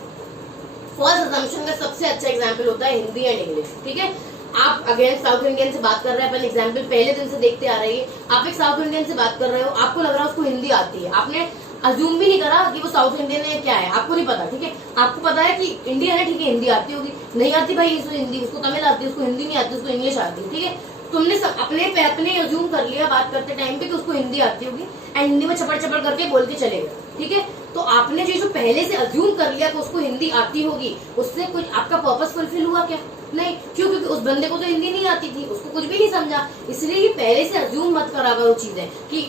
False assumption का सबसे अच्छा एग्जांपल होता है हिंदी एंड इंग्लिश, ठीक है। आप अगेन साउथ इंडियन से बात कर रहे हैं, अपन एग्जांपल पहले दिन से देखते आ रही है। आप एक साउथ इंडियन से बात कर रहे हो, आपको लग रहा है उसको हिंदी आती है, आपने अज्यूम भी नहीं करा कि वो साउथ इंडियन है क्या है, आपको नहीं पता, ठीक है। आपको पता है कि इंडियन है, ठीक है, हिंदी आती होगी, नहीं आती भाई इसको हिंदी, उसको तमिल आती है, उसको हिंदी नहीं आती, उसको इंग्लिश आती है, ठीक है। तुमने सब अपने पे अपने अज्यूम कर लिया बात करते टाइम पे कि उसको हिंदी आती होगी एंड हिंदी में चपड़ चपड़ करके बोल के चले गए, ठीक है। तो आपने जो पहले से अज्यूम कर लिया कि उसको हिंदी आती होगी, उससे कुछ आपका पर्पस फुलफिल हुआ क्या? नहीं, क्यों? क्योंकि उस बंदे को तो हिंदी नहीं आती थी, उसको कुछ भी नहीं समझा। इसलिए ये पहले से अज्यूम मत करा करो चीजें कि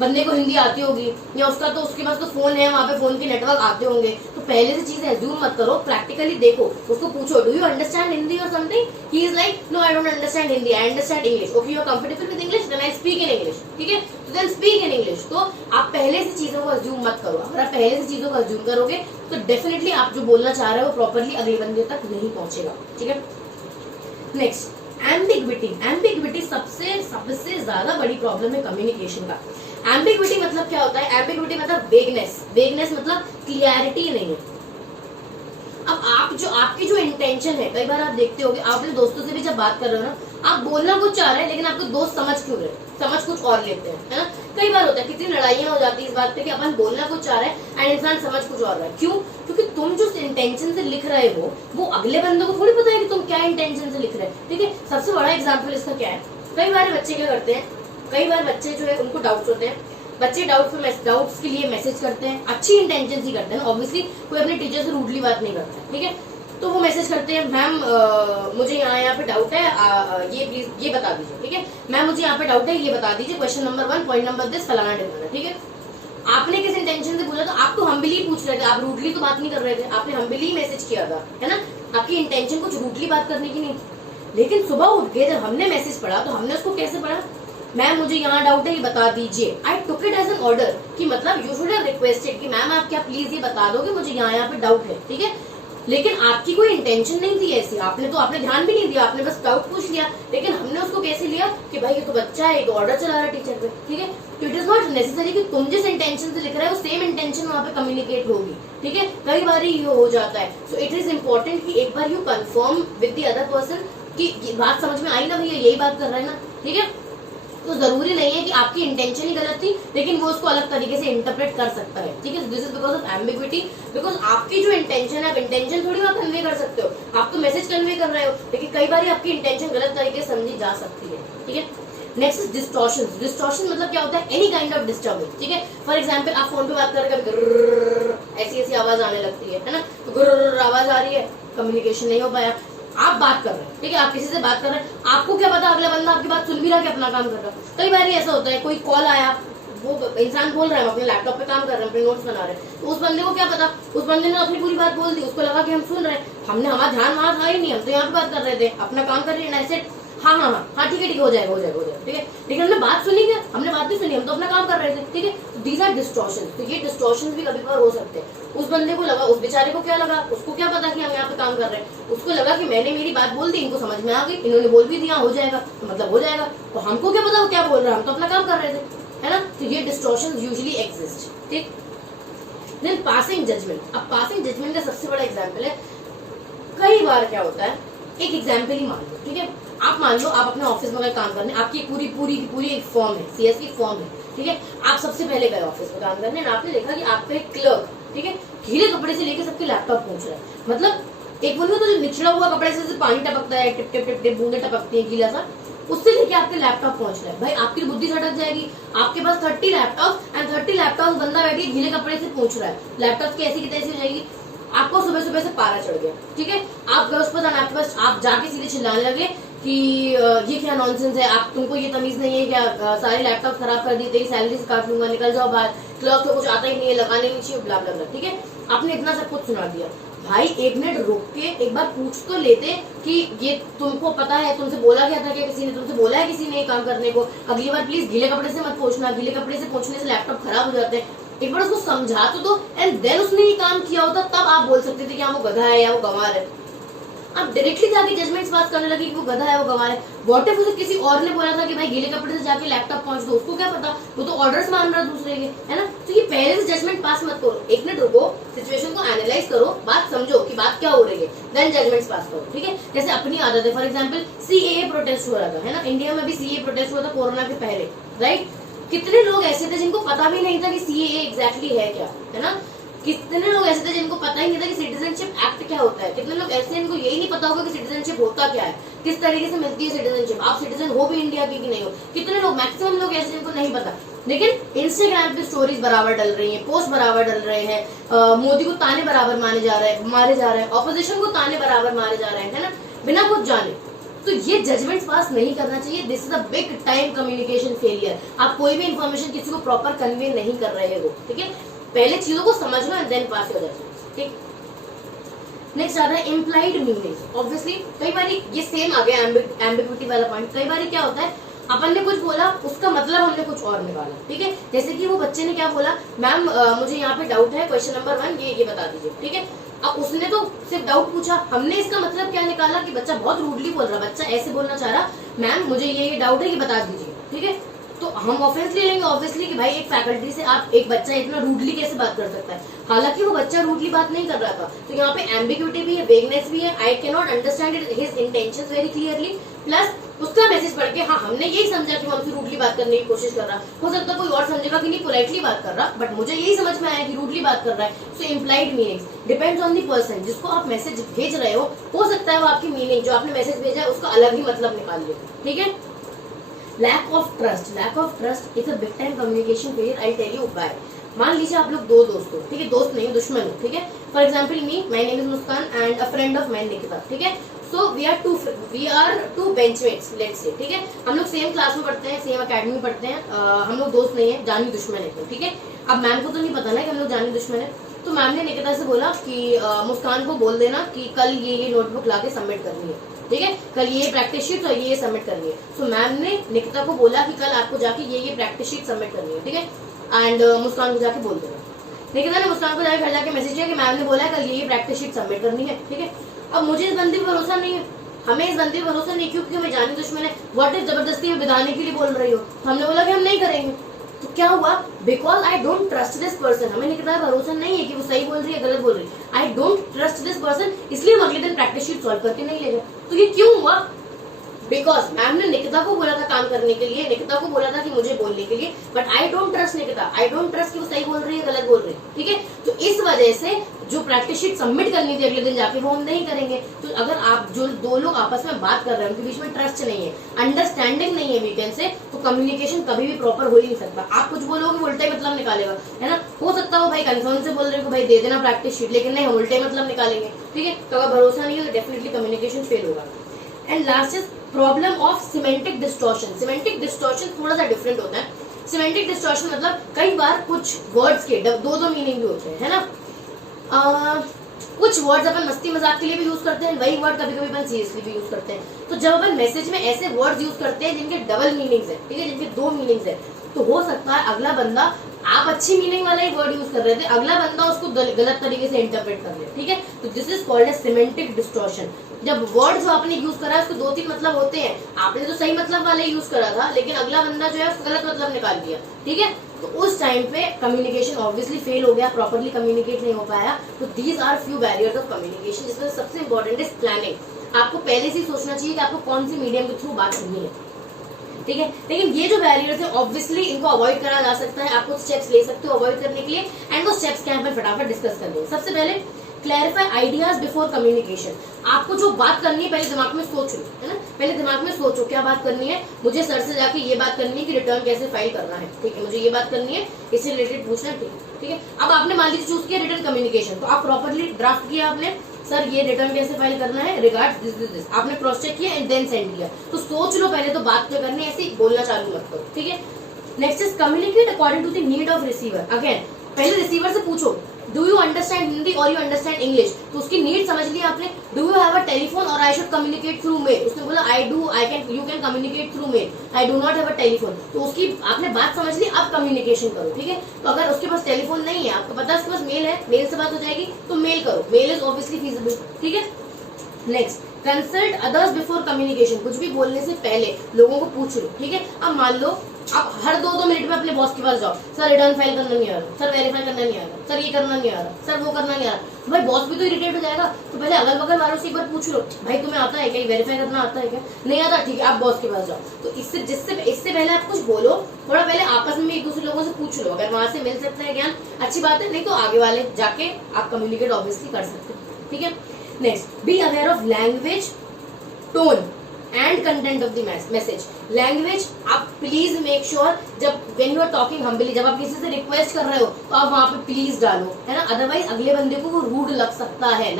बंदे को हिंदी आती होगी या उसका तो उसके पास तो फोन है, वहाँ पे फोन के नेटवर्क आते होंगे, तो पहले से चीजें अज्यूम मत करो। प्रैक्टिकली देखो, उसको पूछो डू यू अंडरस्टैंड हिंदी और something, he is like no I don't understand Hindi, I understand English. Okay you are comfortable with English, then I speak in English, ठीक है, तो देन स्पीक इन इंग्लिश। तो आप पहले से चीजों को अज्यूम मत करो। अगर आप आप पहले से चीजों को अज्यूम करोगे तो डेफिनेटली आप जो बोलना चाह रहे हो प्रॉपरली अगले बंदे तक नहीं पहुंचेगा, ठीक है। Next, ambiguity. एम्बिग्विटी सबसे ज्यादा बड़ी प्रॉब्लम है कम्युनिकेशन का। एम्बिग्विटी मतलब क्या होता है? एम्बिग्विटी मतलब वेगनेस। वेगनेस मतलब क्लियरिटी नहीं है। अब आपकी जो इंटेंशन है, कई बार आप देखते होगे, आप अपने दोस्तों से भी जब बात कर रहे हो ना, आप बोलना कुछ चाह रहे हैं लेकिन आपके दोस्त समझ क्यों रहे, समझ कुछ और लेते हैं, है ना। कई बार होता है, कितनी लड़ाइयां हो जाती है इस बात पे कि अपन बोलना कुछ चाह रहे हैं एंड इंसान समझ कुछ और रहा है। क्यों? क्योंकि तुम जो इंटेंशन से लिख रहे हो वो अगले बंदे को थोड़ी पता है कि तुम क्या इंटेंशन से लिख रहे हैं, ठीक है। सबसे बड़ा एग्जाम्पल इसका क्या है, कई बार बच्चे क्या करते हैं, कई बार बच्चे जो है उनको डाउट्स होते हैं, बच्चे डाउट्स के लिए मैसेज करते हैं, अच्छी इंटेंशन ही करते हैं, ऑब्वियसली कोई अपने टीचर से रूडली बात नहीं करता है, ठीक है। तो वो मैसेज करते हैं, मैम मुझे यहाँ पे डाउट है, ये प्लीज ये बता दीजिए, ठीक है। मैम मुझे यहाँ पे डाउट है, ये बता दीजिए, question number 1 point number this फलाना ढिमकाना, ठीक है। आपने किस इंटेंशन से पूछा, तो आप तो हम्बली पूछ रहे थे, आप रूडली तो बात नहीं कर रहे थे, आपने हम्बली मैसेज किया था, है ना। आपकी इंटेंशन कुछ रूडली बात करने की नहीं थी। लेकिन सुबह उठ के जब हमने मैसेज पढ़ा तो हमने उसको कैसे पढ़ा, मैम मुझे यहाँ डाउट है, ये बता दीजिए। I took it as an order, कि मतलब यू शुड हैव रिक्वेस्टेड कि मैम आप क्या प्लीज ये बता दो कि मुझे यहाँ पे डाउट है, ठीक है। लेकिन आपकी कोई इंटेंशन नहीं थी ऐसी, आपने ध्यान भी नहीं दिया, आपने बस डाउट पूछ लिया। लेकिन हमने उसको कैसे लिया कि भाई ये तो बच्चा है, ये तो ऑर्डर चला रहा है टीचर पे, ठीक है। तो इट इज नॉट नेसेसरी कि तुम जिस इंटेंशन से लिख रहे हो सेम इंटेंशन वहां पे कम्युनिकेट होगी, ठीक है। कई बार ये हो जाता है। सो इट इज इम्पोर्टेंट कि एक बार you confirm with the other person कि बात समझ में आई ना भैया, यही बात कर रहे हैं ना, ठीक है। तो जरूरी नहीं है कि आपकी इंटेंशन ही गलत थी, लेकिन वो उसको अलग तरीके से इंटरप्रेट कर सकता है, ठीक है। This is because of ambiguity, because आपकी जो इंटेंशन है, आप इंटेंशन थोड़ी ना कन्वे कर सकते हो, आप तो मैसेज कन्वे कर रहे हो, लेकिन कई बार आपकी इंटेंशन गलत तरीके से समझी जा सकती है, ठीक है। Next is distortion. डिस्टॉर्शन मतलब क्या होता है, एनी काइंड ऑफ डिस्टर्बेंस, ठीक है। फॉर एग्जाम्पल आप फोन पे बात कर रहे, ऐसी आवाज आने लगती है ना, तो आवाज आ रही है, कम्युनिकेशन नहीं हो पाया। आप बात कर रहे हैं, ठीक है, आप किसी से बात कर रहे हैं, आपको क्या पता अगला बंदा आपकी बात सुन भी रहा है कि अपना काम कर रहा है। कई बार ऐसा होता है, कोई कॉल आया, वो इंसान बोल रहा है, हम अपने लैपटॉप पे काम कर रहे हैं, अपने नोट्स बना रहे हैं, तो उस बंदे को क्या पता, उस बंदे ने अपनी पूरी बात बोल दी, उसको लगा कि हम सुन रहे हैं, हमारा ध्यान वहां था ही नहीं, हम तो यहाँ पे बात कर रहे थे, अपना काम कर रहे हैं, ऐसे हाँ ठीक है हो जाएगा, ठीक है। लेकिन हमने बात सुनी क्या, हमने बात नहीं सुनी, हम तो अपना काम कर रहे थे, ठीक है। These are distortion. तो ये डिस्टॉर्शन भी कभी कभार हो सकते हैं। उस बंदे को लगा, उस बेचारे को क्या लगा, उसको क्या पता कि हम यहाँ पे काम कर रहे हैं, उसको लगा कि मैंने मेरी बात बोल दी, इनको समझ में आ गई, इन्होंने बोल भी दिया हो जाएगा, तो मतलब हो जाएगा, तो हमको क्या पता वो क्या बोल रहा है, हम तो अपना काम कर रहे थे, है ना। तो ये डिस्टॉर्शन यूजुअली एग्जिस्ट, ठीक। Then passing judgement. अब पासिंग जजमेंट का सबसे बड़ा एग्जाम्पल है, कई बार क्या होता है, एक एग्जाम्पल ही मान लो, ठीक है। आप मान लो आप अपने ऑफिस में काम करने, आपकी पूरी एक फॉर्म है, सीएस की फॉर्म है, ठीक है। आप सबसे पहले गए ऑफिस में काम करने, आपने देखा कि आपका एक क्लर्क, ठीक है, गीले कपड़े से लेके सबके लैपटॉप पहुंच रहा है। मतलब एक बोलो तो जो निचला हुआ कपड़े से पानी टपकता है, टिप टिप टिप टिप बूंदे टपकती है गीला सा, उससे लेके आपके लैपटॉप पहुंच रहा है। भाई आपकी बुद्धि सटक जाएगी, आपके पास 30 लैपटॉप एंड 30 लैपटॉप बंदा बैठे गीले कपड़े से पहुंच रहा है, लैपटॉप की ऐसी की तैसी हो जाएगी। आपको सुबह सुबह से पारा चढ़ गया, ठीक है। आप गए उस पर, आपके पास आप जाके सीधे चिल्लाने लगे कि ये क्या नॉनसेंस है, आप तुमको ये तमीज नहीं है क्या, सारे लैपटॉप खराब कर दी, तेरी सैलरी से काट लूंगा, निकल जाओ बाहर, क्लर्क को कुछ आता ही नहीं है, लगाने नहीं चाहिए, ब्ला ब्ला ब्ला, ठीक है। आपने इतना सब कुछ सुना दिया। भाई एक मिनट रुक के एक बार पूछ तो लेते कि ये तुमको पता है, तुमसे बोला गया था क्या, किसी ने तुमसे बोला है किसी ने काम करने को, अगली बार प्लीज गीले कपड़े से मत पहुंचना, गीले कपड़े से पहुंचने से लैपटॉप खराब हो जाते हैं। एक बार उसको समझा तो दो, एंड देन उसने ये काम किया होता, तब आप बोल सकते थे कि हाँ वो गधा है या वो गंवार है। आप डायरेक्टली जाके जजमेंट्स पास करने लगे कि वो गधा है वो गंवार है। व्हाट इफ उसे किसी और ने बोला था कि भाई गीले कपड़े से जाके लैपटॉप पहुंच दो, उसको क्या पता, वो तो ऑर्डर्स मान रहा है दूसरे के, है ना। तो ये पहले से जजमेंट पास मत करो, एक मिनट रुको, सिचुएशन को एनालाइज करो, बात समझो कि बात क्या हो रही है, देन जजमेंट्स पास करो, ठीक है। जैसे अपनी आदत है, फॉर एग्जाम्पल सीएए प्रोटेस्ट हो रहा था, है ना, इंडिया में भी सीएए प्रोटेस्ट हुआ था कोरोना के पहले, राइट। कितने लोग ऐसे थे जिनको पता भी नहीं था कि सीएए एग्जैक्टली है क्या, है ना। कितने लोग ऐसे थे जिनको पता ही नहीं था कि सिटीजनशिप एक्ट क्या होता है, कितने लोग ऐसे इनको यही नहीं पता होगा कि सिटीजनशिप होता क्या है, किस तरीके से मिलती है सिटीजनशिप, आप सिटीजन हो भी इंडिया की कि नहीं हो। कितने लोग, मैक्सिमम लोग ऐसे जिनको नहीं पता। लेकिन इंस्टाग्राम पे स्टोरीज बराबर डल रही हैं, पोस्ट बराबर डल रहे हैं, मोदी को ताने बराबर मारे जा रहे हैं, ऑपोजिशन को ताने बराबर मारे जा रहे हैं, है ना, बिना कुछ जाने। तो ये जजमेंट पास नहीं करना चाहिए। This is a big time communication failure. आप कोई भी इंफॉर्मेशन किसी को प्रॉपर कन्वे नहीं कर रहे हो, ठीक है। पहले चीजों को समझ लो एंड देन पास हो जाए, ठीक। नेक्स्ट आता है इम्प्लाइड मीनिंग। ऑब्वियसली कई बार ये सेम आ गया एम्बिग्विटी वाला पॉइंट। कई बार क्या होता है, अपन ने कुछ बोला, उसका मतलब हमने कुछ और निकाला, ठीक है। जैसे कि वो बच्चे ने क्या बोला, मैम मुझे यहाँ पे डाउट है, क्वेश्चन नंबर 1 ये बता दीजिए, ठीक है। अब उसने तो सिर्फ डाउट पूछा, हमने इसका मतलब क्या निकाला कि बच्चा बहुत रूडली बोल रहा, बच्चा ऐसे बोलना चाह रहा, मैम मुझे ये डाउट है, ये बता दीजिए, ठीक है। तो हम ऑफेंस ले लेंगे ऑब्वियसली कि भाई एक फैकल्टी से आप एक बच्चा इतना रूडली कैसे बात कर सकता है, हालांकि वो बच्चा रूडली बात नहीं कर रहा था। तो यहाँ पे एम्बिग्यूटी भी है, वेगनेस भी है, I can not understand his intentions very clearly, plus उसका मैसेज पढ़ के हाँ हमने यही समझा कि वो हमसे रूडली बात करने की कोशिश कर रहा, हो सकता है कोई और समझेगा कि नहीं पोलाइटली बात कर रहा, बट मुझे यही समझ में आया कि रूडली बात कर रहा है। So implied meanings depends on the person जिसको आप मैसेज भेज रहे हो सकता है वो आपकी मीनिंग जो आपने मैसेज भेजा है उसका अलग ही मतलब निकाल ले, ठीक है। Lack of trust is a big time communication failure, I tell you why. मान लीजिए आप लोग दो दोस्त हो, ठीक है, दोस्त नहीं दुश्मन हो, ठीक है। For example me, my name is Muskan and a friend of mine Nikita, ठीक है। So we are two benchmates let's say, ठीक है। हम लोग सेम क्लास में पढ़ते हैं, सेम अकेडमी में पढ़ते हैं, हम लोग दोस्त नहीं है, जानी दुश्मन है, ठीक है। अब मैम को तो नहीं पता ना कि हम लोग जानी दुश्मन है, तो मैम ने निकिता से बोला कि मुस्कान को बोल देना कि कल ये नोटबुक लाके सबमिट करनी है, ठीक है, कल ये प्रैक्टिस शीट और ये सबमिट करनी है। सो मैम ने निकिता को बोला कि कल आपको जाके ये प्रैक्टिस शीट सबमिट करनी है, ठीक है, एंड मुस्कान को जाके बोल देना। निकिता ने मुस्कान को जाके घर जाके मैसेज किया कि मैम ने बोला है कल ये प्रैक्टिस शीट सबमिट करनी है, ठीक है। अब मुझे इस बंदे पर भरोसा नहीं है, हमें इस बंदे पर भरोसा नहीं, क्योंकि हमें जानी दुश्मन है। व्हाट इज जबरदस्ती में बिताने के लिए बोल रही हो, तो हमने बोला कि हम नहीं करेंगे। तो क्या हुआ, because I don't trust this person, हमें निकिता पर भरोसा नहीं है कि वो सही बोल रही है गलत बोल रही है, I don't trust this person, इसलिए हम अगले दिन प्रैक्टिस शीट सॉल्व करके नहीं ले गए। तो ये क्यों हुआ, बिकॉज मैम ने निकिता को बोला था काम करने के लिए, निकिता को बोला था कि मुझे बोलने के लिए, but I don't trust Nikita, I don't trust कि वो सही बोल रही है गलत बोल रही है, ठीक है। तो इस वजह से जो प्रैक्टिस शीट सबमिट करनी थी अगले दिन जाके वो हम नहीं करेंगे। तो अगर आप जो दो लोग आपस में बात कर रहे हैं उनके बीच में ट्रस्ट नहीं है, अंडरस्टैंडिंग नहीं है वीकेंड से, तो कम्युनिकेशन कभी भी प्रॉपर हो ही नहीं सकता। आप कुछ बोलोगे उल्टा ही मतलब निकालेगा, है ना। हो सकता है भाई कंफर्म से बोल रहे हो भाई दे देना प्रैक्टिस शीट, लेकिन नहीं हम उल्टे मतलब निकालेंगे, ठीक है। तो अगर भरोसा नहीं हो तो डेफिनेटली कम्युनिकेशन फेल होगा। And last is problem of semantic distortion. Semantic distortion थोड़ा सा डिफरेंट होता है। सिमेंटिक डिस्टॉर्शन मतलब कई बार कुछ वर्ड्स के दो मीनिंग भी होते हैं, है ना। कुछ वर्ड्स अपन मस्ती मजाक के लिए भी यूज करते हैं, वही वर्ड कभी कभी अपन सीरियसली भी यूज करते हैं। तो जब अपन मैसेज में ऐसे वर्ड्स यूज करते हैं जिनके डबल मीनिंग्स है, ठीक है, जिनके दो मीनिंग्स है, तो हो सकता है अगला बंदा, आप अच्छी मीनिंग वाला ही वर्ड यूज कर रहे थे, अगला बंदा उसको गलत तरीके से इंटरप्रेट कर ले, ठीक है। तो this is called as semantic distortion. जब वर्ड जो आपने यूज करा है उसको 2-3 मतलब होते हैं, आपने तो सही मतलब वाले यूज करा था, लेकिन अगला बंदा जो है उसको गलत मतलब निकाल दिया, ठीक है। तो उस टाइम पे कम्युनिकेशन ऑब्वियसली फेल हो गया, प्रॉपर्ली कम्युनिकेट नहीं हो पाया। तो these are few barriers of communication, जिसमें सबसे इंपॉर्टेंट इज प्लानिंग। आपको पहले से ही सोचना चाहिए कि आपको कौन सी मीडियम के थ्रू बात करनी है, ठीक है। लेकिन ये जो बैरियर्स है ऑब्वियसली इनको अवॉइड करा जा सकता है, आप कुछ स्टेप्स ले सकते हो अवॉइड करने के लिए, एंड वो स्टेप्स क्या है फटाफट डिस्कस कर लेंगे। सबसे पहले क्लैरिफाई आइडियाज बिफोर कम्युनिकेशन। आपको जो बात करनी है पहले दिमाग में सोच लो, है ना, पहले दिमाग में सोचो क्या बात करनी है। मुझे सर से जाके ये बात करनी है कि रिटर्न कैसे फाइल करना है, ठीक है, मुझे ये बात करनी है, इससे रिलेटेड पूछना है, ठीक है। अब आपने मान लीजिए चूज किया रिटर्न कम्युनिकेशन, तो आप प्रॉपर्ली ड्राफ्ट किया आपने, सर ये रिटर्न कैसे फाइल करना है रिगार्ड्स दिस, आपने क्रॉस चेक किया एंड देन सेंड किया। तो सोच लो पहले, तो बात क्या करनी है, ऐसे बोलना चालू मत करो, ठीक है। Next is communicate according to the need of receiver. Again पहले रिसीवर से पूछो डू यू अंडरस्टैंड हिंदी और यू अंडरस्टैंड इंग्लिश, तो उसकी नीड समझ ली आपने। Do you have a telephone और I should communicate through mail, उसने बोला I do, I can, you can communicate through mail, I do not have a telephone, तो उसकी आपने बात समझ ली, अब कम्युनिकेशन करो, ठीक है। तो अगर उसके पास टेलीफोन नहीं है, आपको पता है उसके पास मेल है, मेल से बात हो जाएगी, तो मेल करो, मेल इज ऑब्वियसली फीजिबल, ठीक है। Next consult others before communication, कुछ भी बोलने से पहले लोगों को पूछ लो, ठीक है। अब मान लो आप हर 2-2 मिनट में अपने बॉस के पास जाओ, सर रिटर्न फाइल करना नहीं आ रहा, सर वेरीफाई करना नहीं आ रहा, सर ये करना नहीं आ रहा, सर वो करना नहीं आ रहा, तो भाई बॉस भी तो इरिटेट हो जाएगा। तो पहले अगल बगल वालों से एक बार पूछ लो, भाई तुम्हें आता है क्या, वेरीफाई करना आता है क्या, नहीं आता, ठीक है आप बॉस के पास जाओ। तो इससे पहले आप कुछ बोलो, थोड़ा पहले आपस में एक दूसरे लोगों से पूछ लो, अगर वहां से मिल सकता है ज्ञान अच्छी बात है, नहीं तो आगे वाले जाके आप कम्युनिकेट ऑब्वियसली कर सकते हो, ठीक है। Next be aware of language, tone and content of the message. Language आप प्लीज मेक श्योर, जब when you are talking humbly, जब आप किसी से रिक्वेस्ट कर रहे हो तो आप वहां पे प्लीज डालो, है ना, अदरवाइज अगले बंदे को वो रूड लग सकता है।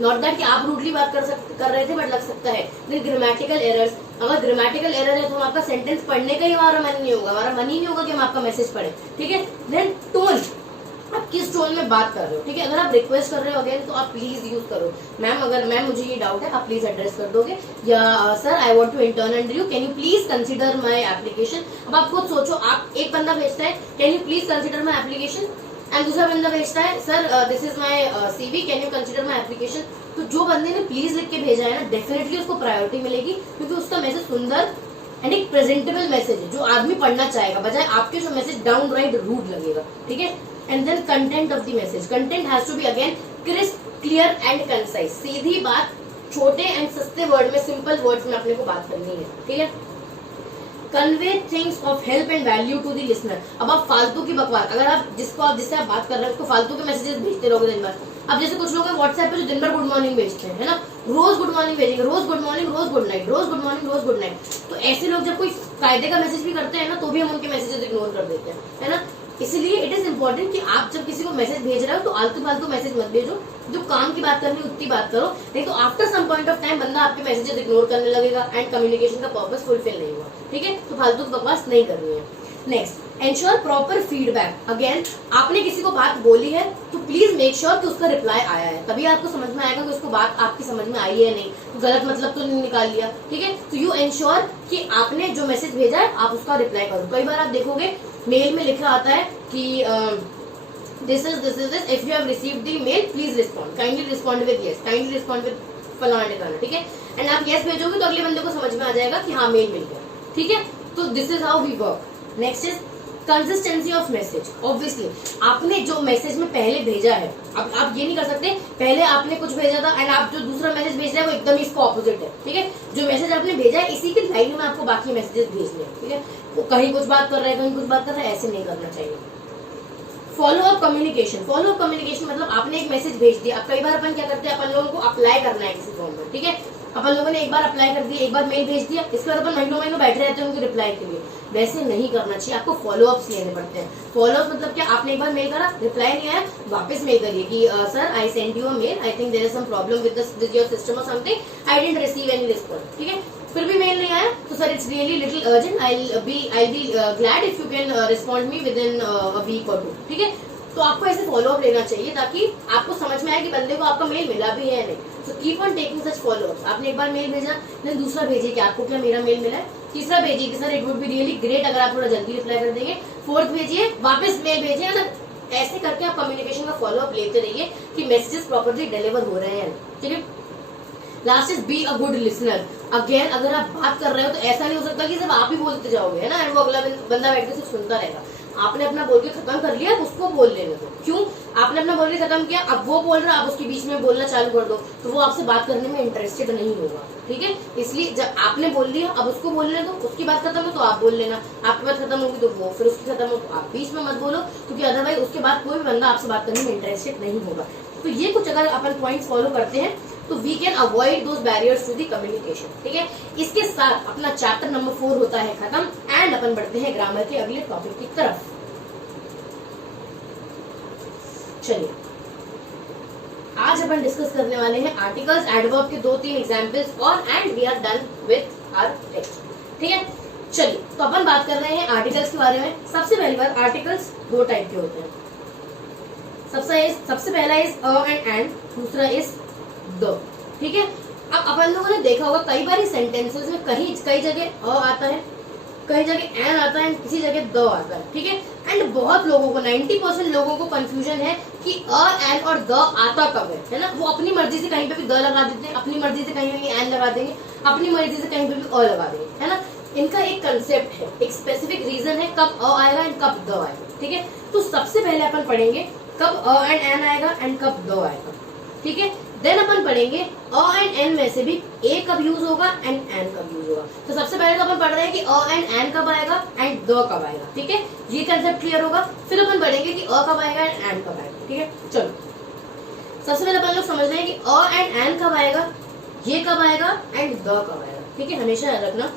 नॉट दैट कि आप रूडली बात कर रहे थे, बट लग सकता है। देन ग्रामेटिकल एरर्स, अगर ग्रामेटिकल एरर है तो हम आपका सेंटेंस पढ़ने का ही हमारा मन नहीं होगा, हमारा मन ही नहीं होगा कि हम आपका मैसेज पढ़े, ठीक है। देन टोन, आप किस टोन में बात कर रहे हो, ठीक है। अगर आप रिक्वेस्ट कर रहे हो अगेन तो आप प्लीज यूज करो मैम, अगर मैम मुझे ये डाउट है आप प्लीज एड्रेस कर दोगे, या sir I want to intern under you, can you please consider my application. अब आप खुद सोचो, आप एक बंदा भेजता है can you please consider my application, and दूसरा बंदा भेजता है sir this is my CV, can you consider my application. तो जो बंदे ने प्लीज लिख के भेजा है ना, डेफिनेटली उसको प्रायोरिटी मिलेगी, क्योंकि उसका मैसेज सुंदर एंड एक प्रेजेंटेबल मैसेज है जो आदमी पढ़ना चाहेगा, बजाय आपके जो मैसेज डाउन राइट रूड लगेगा, ठीक है। And then content of the message, content has to be again crisp, clear and concise. सीधी बात, छोटे एंड सस्ते वर्ड में, सिंपल वर्ड्स में अपने को बात करनी है, ठीक है। Convey things of help and value to the listener. अब आप फालतू की बकवास, अगर आप जिससे आप बात कर रहे हैं उसको फालतू के मैसेजेस भेजते रहोगे दिन भर। अब जैसे कुछ लोग हैं व्हाट्सएप पे जो दिन भर गुड मॉर्निंग भेजते हैं, है ना, रोज गुड मॉर्निंग भेजेंगे, रोज गुड मॉर्निंग, रोज गुड नाइट, रोज गुड मॉर्निंग, रोज गुड नाइट। तो ऐसे लोग जब कोई कायदे का मैसेज भी करते हैं ना, तो भी हम उनके मैसेजेस इग्नोर कर देते हैं, है ना। इसलिए इट इज इम्पोर्टेंट कि आप जब किसी को मैसेज भेज रहे हो तो आलतू फालतू मैसेज मत भेजो, जो काम की बात करनी उतनी बात करो, नहीं तो after some point of time बंदा आपके मैसेजेस इग्नोर करने लगेगा एंड कम्युनिकेशन का पर्पस फुलफिल नहीं हुआ, ठीक है। तो फालतू बकवास नहीं करनी है। Next, ensure proper feedback. Again आपने किसी को बात बोली है तो प्लीज मेक श्योर कि उसका रिप्लाई आया है, तभी आपको समझ में आएगा कि उसको बात आपकी समझ में आई है नहीं, तो गलत मतलब तो नहीं निकाल लिया, ठीक है। तो यू एंश्योर कि आपने जो मैसेज भेजा है आप उसका रिप्लाई करो। कई बार आप देखोगे मेल में लिखा आता है कि this is if you have received the mail please respond, kindly respond with yes, kindly respond with फलाना ठिकाना, ठीक है। एंड आप यस भेजोगे तो अगले बंदे को समझ में आ जाएगा कि हाँ मेल मिल गया, ठीक है। तो this is how we work. Next is consistency of message. Obviously आपने जो मैसेज में पहले भेजा है, अब आप ये नहीं कर सकते पहले आपने कुछ भेजा था एंड आप जो दूसरा मैसेज भेज रहे हैं वो एकदम इसका ऑपोजिट है, ठीक है। जो मैसेज आपने भेजा है इसी की लाइन में आपको बाकी मैसेजेस भेजने हैं, ठीक है। वो कहीं कुछ बात कर रहे हैं, कहीं कुछ बात कर रहे हैं, ऐसे नहीं करना चाहिए। Follow up communication. Follow up communication मतलब आपने एक मैसेज भेज दिया। अब कई बार अपन क्या करते हैं, अपन लोगों को अप्लाई करना है किसी फॉर्म में, ठीक है। अपन लोगों ने एक बार अप्लाई कर दिया, एक बार मेल भेज दिया, इसके बाद अपन महीनों महीनों बैठे रहते हैं उनके रिप्लाई के लिए। वैसे नहीं करना चाहिए, आपको फॉलो अप्स लेने पड़ते हैं। फॉलो अप मतलब क्या, आपने एक बार मेल करा, रिप्लाई नहीं आया, वापस मेल करिए कि sir I send you a mail, I think there is some problem with your system और something, I didn't receive any response, ठीक है। फिर भी मेल नहीं आया तो sir it's really little urgent, I be glad if you can respond me within a week और 2, ठीक है। तो आपको ऐसे फॉलो अप लेना चाहिए ताकि आपको समझ में आए कि बंदे को आपका मेल मिला भी है नहीं। So keep on taking such follow ups. आपने एक बार मेल भेजा, देन दूसरा भेजिए कि आपको क्या मेरा मेल मिला है, तीसरा भेजिए कि sir it would be really great अगर आप थोड़ा जल्दी रिप्लाई कर देंगे, फोर्थ भेजिए, वापस मेल भेजिए। मतलब ऐसे करके आप कम्युनिकेशन का फॉलो अप लेते रहिए कि मैसेजेस प्रॉपर्ली डिलीवर हो रहे हैं, ठीक है। Last is be a good listener. Again अगर आप बात कर रहे हो तो ऐसा नहीं हो सकता कि सिर्फ आप ही बोलते जाओगे, है ना, एंड वो अगला बंदा बैठ के सिर्फ सुनता रहेगा। आपने अपना बोल के खत्म कर लिया, उसको बोल लेने दो। क्यों, आपने अपना बोल के खत्म किया, अब वो बोल रहा है, आप उसके बीच में बोलना चालू कर दो, तो वो आपसे बात करने में इंटरेस्टेड नहीं होगा, ठीक है। इसलिए जब आपने बोल लिया अब उसको बोलने दो, उसकी बात खत्म हो तो आप बोल लेना, आपकी बात खत्म होगी तो वो, फिर उसकी खत्म हो तो आप बीच में मत बोलो, क्योंकि अदरवाइज उसके बाद कोई भी बंदा आपसे बात करने में इंटरेस्टेड नहीं होगा। तो ये कुछ अगर अपन पॉइंट्स फॉलो करते हैं तो we can avoid those barriers to the communication, ठीक है। इसके साथ अपना चैप्टर नंबर 4 होता है खत्म एंड अपन बढ़ते हैं ग्रामर के अगले टॉपिक की तरफ। चलिए आज अपन डिस्कस करने वाले हैं आर्टिकल्स, एडवर्ब के 2-3 एग्जांपल्स और and we are done with our lecture, ठीक है। चलिए तो अपन बात कर रहे हैं आर्टिकल्स के बारे में। सबसे पहली बार आर्टिकल्स 2 टाइप के होते हैं। सबसे पहला इज अ एंड दूसरा इज द, ठीक है। अब अपन लोगों ने देखा होगा कई बार सेंटेंसेस में कई जगह अ आता है, कई जगह एन आता है, किसी जगह द आता है, ठीक है। एंड बहुत लोगों को 90% लोगों को कंफ्यूजन है कि अ एन और द आता कब है ना। वो अपनी मर्जी से कहीं पे भी द लगा देते हैं, अपनी मर्जी से कहीं पे भी एन लगा देंगे, अपनी मर्जी से कहीं पे भी अ लगा देंगे, है ना। इनका एक कंसेप्ट है, एक स्पेसिफिक रीजन है कब अ आएगा एंड कब द आएगा, ठीक है। तो सबसे पहले अपन पढ़ेंगे कब अ एंड एन आएगा एंड कब द आएगा, ठीक है। देन अपन पढ़ेंगे अ एंड एन में से भी ए कब यूज होगा एंड एन कब यूज होगा। तो सबसे पहले तो अपन पढ़ रहे हैं कि अ एंड एन कब आएगा एंड द कब आएगा, ठीक है। ये कंसेप्ट क्लियर होगा। फिर अपन पढ़ेंगे कि अ कब आएगा एंड एन कब आएगा, ठीक है। चलो सबसे पहले अपन लोग समझ रहे हैं कि अ एंड एन कब आएगा, ये कब आएगा एंड द कब आएगा, ठीक है। हमेशा याद रखना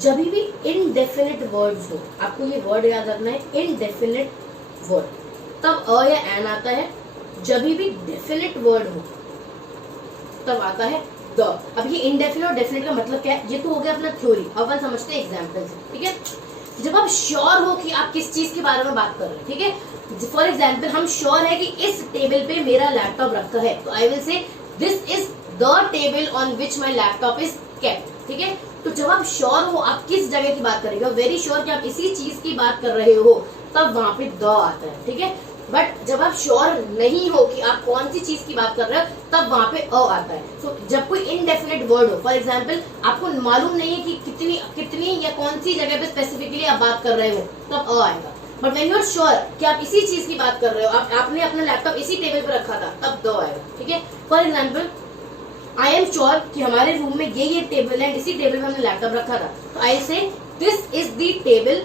जब भी इनडेफिनिट वर्ड्स हो, आपको ये वर्ड याद रखना है, इनडेफिनिट वर्ड तब अ या एन आता है, जब भी डेफिनिट वर्ड हो तब आता है द। अब ये इनडेफिनिट और डेफिनिट का मतलब क्या है, ये तो हो गया अपना थ्योरी। अब अपन समझते हैं एग्जांपल से, ठीक है। जब आप श्योर हो कि आप किस चीज के बारे में बात कर रहे हैं, ठीक है। फॉर एग्जाम्पल हम श्योर है कि इस टेबल पे मेरा लैपटॉप रखा है, तो I will say this is the table on which my laptop is kept, ठीक है। तो जब आप श्योर हो आप किस जगह की बात कर रहे हो, वेरी श्योर कि आप इसी चीज की बात कर रहे हो, तब वहां पे द आता है, ठीक है। बट जब आप श्योर नहीं हो कि आप कौन सी चीज की बात कर रहे हो, तब वहां पे अ आता है। सो जब कोई इनडेफिनेट वर्ड हो, फॉर एग्जाम्पल आपको मालूम नहीं है कि कितनी कितनी या कौन सी जगह पे स्पेसिफिकली आप बात कर रहे हो, तब अ आएगा। But when you are sure कि आप इसी चीज की बात कर रहे हो, आपने अपना लैपटॉप इसी टेबल पे रखा था, तब द आएगा, ठीक है। For example I am sure कि हमारे रूम में ये टेबल है, इसी टेबल पे हमने लैपटॉप रखा था, तो आई से this is the table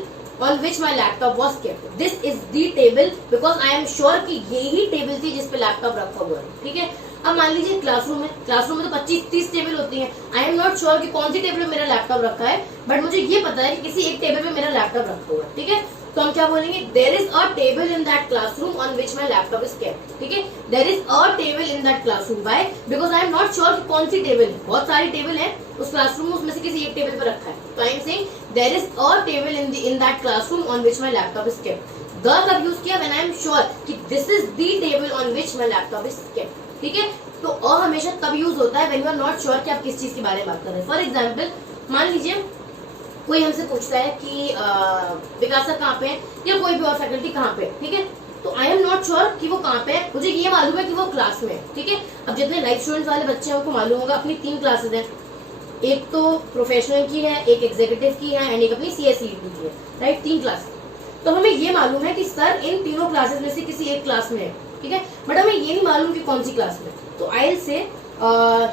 on which my laptop was kept. This is the table because I am sure कि यही टेबल थी जिस पे लैपटॉप रखा हुआ है, ठीक है। अब मान लीजिए क्लासरूम है, क्लासरूम में तो 25-30 टेबल होती हैं। आई एम नॉट श्योर कि कौन सी टेबल पे मेरा लैपटॉप रखा है, बट मुझे ये पता है कि किसी एक टेबल पे मेरा लैपटॉप रखा हुआ है, ठीक है। तो हम क्या बोलेंगे, there is a table in that classroom on which my laptop is kept, ठीक है। There is a table in that classroom, by because I am not sure कि कौन सी टेबल है, बहुत सारी टेबल है उस क्लासरूम में, उसमें से किसी एक टेबल पे रखा है, तो I am saying there is a table in that classroom on which my laptop is kept. The कब यूज किया, व्हेन आई एम श्योर कि this is the table on which my laptop is kept, ठीक है। तो a हमेशा तब use होता है when you are not sure कि आप किस चीज के बारे में बात कर रहे हैं। फॉर एग्जाम्पल मान लीजिए कोई हमसे पूछता है कि विकास सर कहाँ पे है, या कोई भी और फैकल्टी कहाँ पे है, ठीक है। तो आई एम नॉट श्योर कि वो कहाँ पे है, मुझे ये मालूम है कि वो क्लास में है, ठीक है। अब जितने लाइफ स्टूडेंट्स वाले बच्चे हैं उनको मालूम होगा अपनी 3 क्लासेस हैं, एक तो प्रोफेशनल की है, एक एग्जीक्यूटिव की है, एंड एक अपनी CSET की है, राइट, 3 क्लास। तो हमें ये मालूम है कि सर इन तीनों क्लासेस में से किसी एक क्लास में है, ठीक है, बट हमें ये नहीं मालूम कि कौन सी क्लास में। तो I will say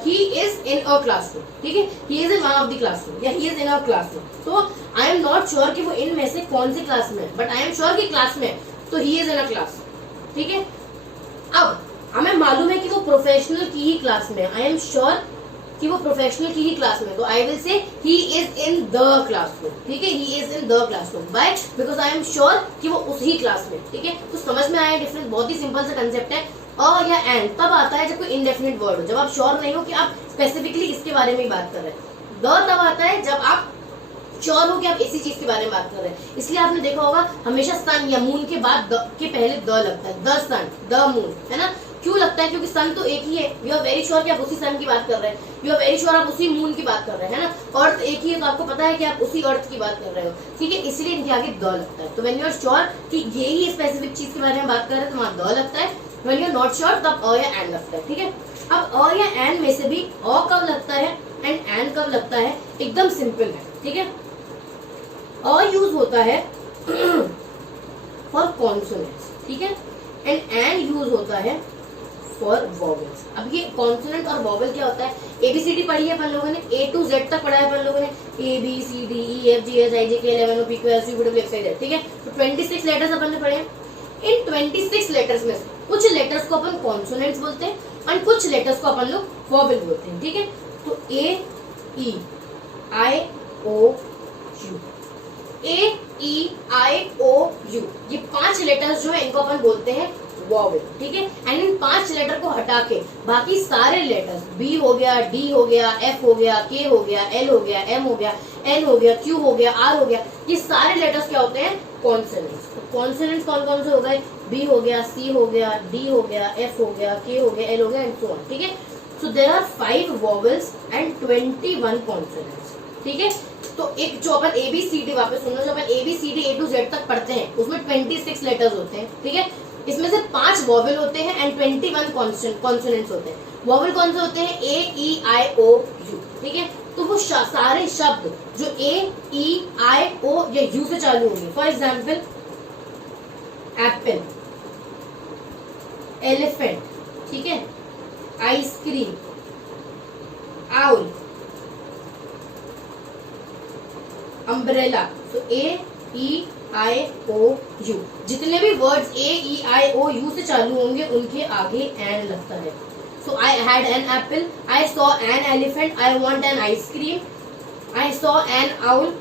he is in a classroom, ठीक है, he is in one of the classroom या he is in a classroom। तो I am not sure कि वो इन में से कौन सी क्लास में है, but I am sure कि क्लास में है, तो he is in a class, ठीक है। अब हमें मालूम है कि वो प्रोफेशनल की ही क्लास में है, I am sure कि वो प्रोफेशनल की ही क्लास में, तो I will say he is in the classroom, ठीक है, he is in the classroom, why? Because I am sure कि वो उसी क्लास में, ठीक है। तो समझ में आया डिफरेंस, बहुत ही सिंपल सा कंसेप्ट है। और या एंड तब आता है जब कोई इंडेफिनिट वर्ड हो, जब आप श्योर नहीं हो कि आप स्पेसिफिकली इसके बारे में ही बात कर रहे हैं। द तब आता है जब आप श्योर हो कि आप इसी चीज के बारे में बात कर रहे हैं। इसलिए आपने देखा होगा हमेशा सन या मून के बाद के पहले द लगता है, द सन, द मून, है ना। क्यों लगता है, क्योंकि सन तो एक ही है, यू आर वेरी श्योर कि आप उसी सन की बात कर रहे हैं, यू आर वेरी श्योर आप उसी मून की बात कर रहे हैं, है ना। अर्थ एक ही है तो आपको पता है कि आप उसी अर्थ की बात कर रहे हो, ठीक है, इसलिए इनके आगे द लगता है। तो व्हेन यू आर श्योर कि यही स्पेसिफिक चीज के बारे में बात कर रहे हैं तो वहां द लगता है, when you are not sure तब अ या एंड लगता है, ठीक है। अब अ या एंड में से भी अ कब लगता है एंड कब लगता है, एकदम सिंपल है, ठीक है। अ यूज होता है फॉर कॉन्सोनेंट्स, ठीक है, एंड यूज होता है फॉर वॉवेल्स। अब ये कॉन्सोनेंट और वॉवेल क्या होता है, ABCD पढ़ी है अपन लोगों ने, A to Z तक पढ़ा है अपन लोगों ने, ABCDEFGHIJKLMNOPQRSTUVWXYZ, ठीक है। तो 26 लेटर्स अपन ने पढ़े हैं। इन 26 लेटर्स में कुछ लेटर्स को अपन कॉन्सोनेंट्स बोलते हैं और कुछ लेटर्स को अपन लोग वॉवेल बोलते हैं, ठीक है। तो AEIOU, AEIOU, ये 5 लेटर्स जो है इनको अपन बोलते हैं वॉवेल, ठीक है। एंड इन 5 लेटर को हटा के बाकी सारे लेटर्स B हो गया, D हो गया, F हो गया, K हो गया, L हो गया, M हो गया, N हो गया, Q हो गया, R हो गया, ये सारे लेटर्स क्या होते हैं, कॉन्सोनेंट्स। तो कॉन्सोनेंट्स कौन कौन से हो गए, B हो गया, C हो गया, D हो गया, F हो गया, K हो गया, L हो गया, एंड सो ऑन, ठीक है। So there are 5 vowels and 21 consonants, ठीक है। तो एक जो अपन ABCD, वापस सुनो, जो अपन ABCD A to Z तक पढ़ते हैं उसमें 26 लेटर्स होते हैं, ठीक है। इसमें से 5 वॉवेल होते हैं एंड 21 कॉन्सोनेंट्स होते हैं। वॉवेल कौन से होते हैं, AEIOU, ठीक है। तो वो सारे शब्द जो AEIO या U से चालू होंगे, फॉर एग्जाम्पल एप्पल, एलिफेंट, ठीक है, आइसक्रीम, आउल, अम्ब्रेला, तो AEIOU, जितने भी वर्ड्स AEIOU से चालू होंगे उनके आगे एंड लगता है। So I had an apple, I saw an elephant, I want an ice cream, I saw an owl,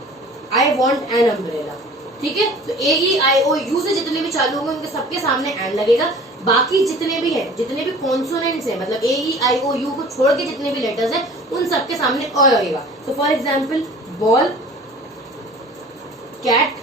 I want an umbrella, ठीक है। तो AEIOU से जितने भी चालू होंगे उनके सबके सामने एंड लगेगा। बाकी जितने भी हैं, जितने भी कॉन्सोनेंट्स हैं, मतलब AEIOU को छोड़ के जितने भी लेटर्स हैं उन सबके सामने अ लगेगा। So for example ball, cat,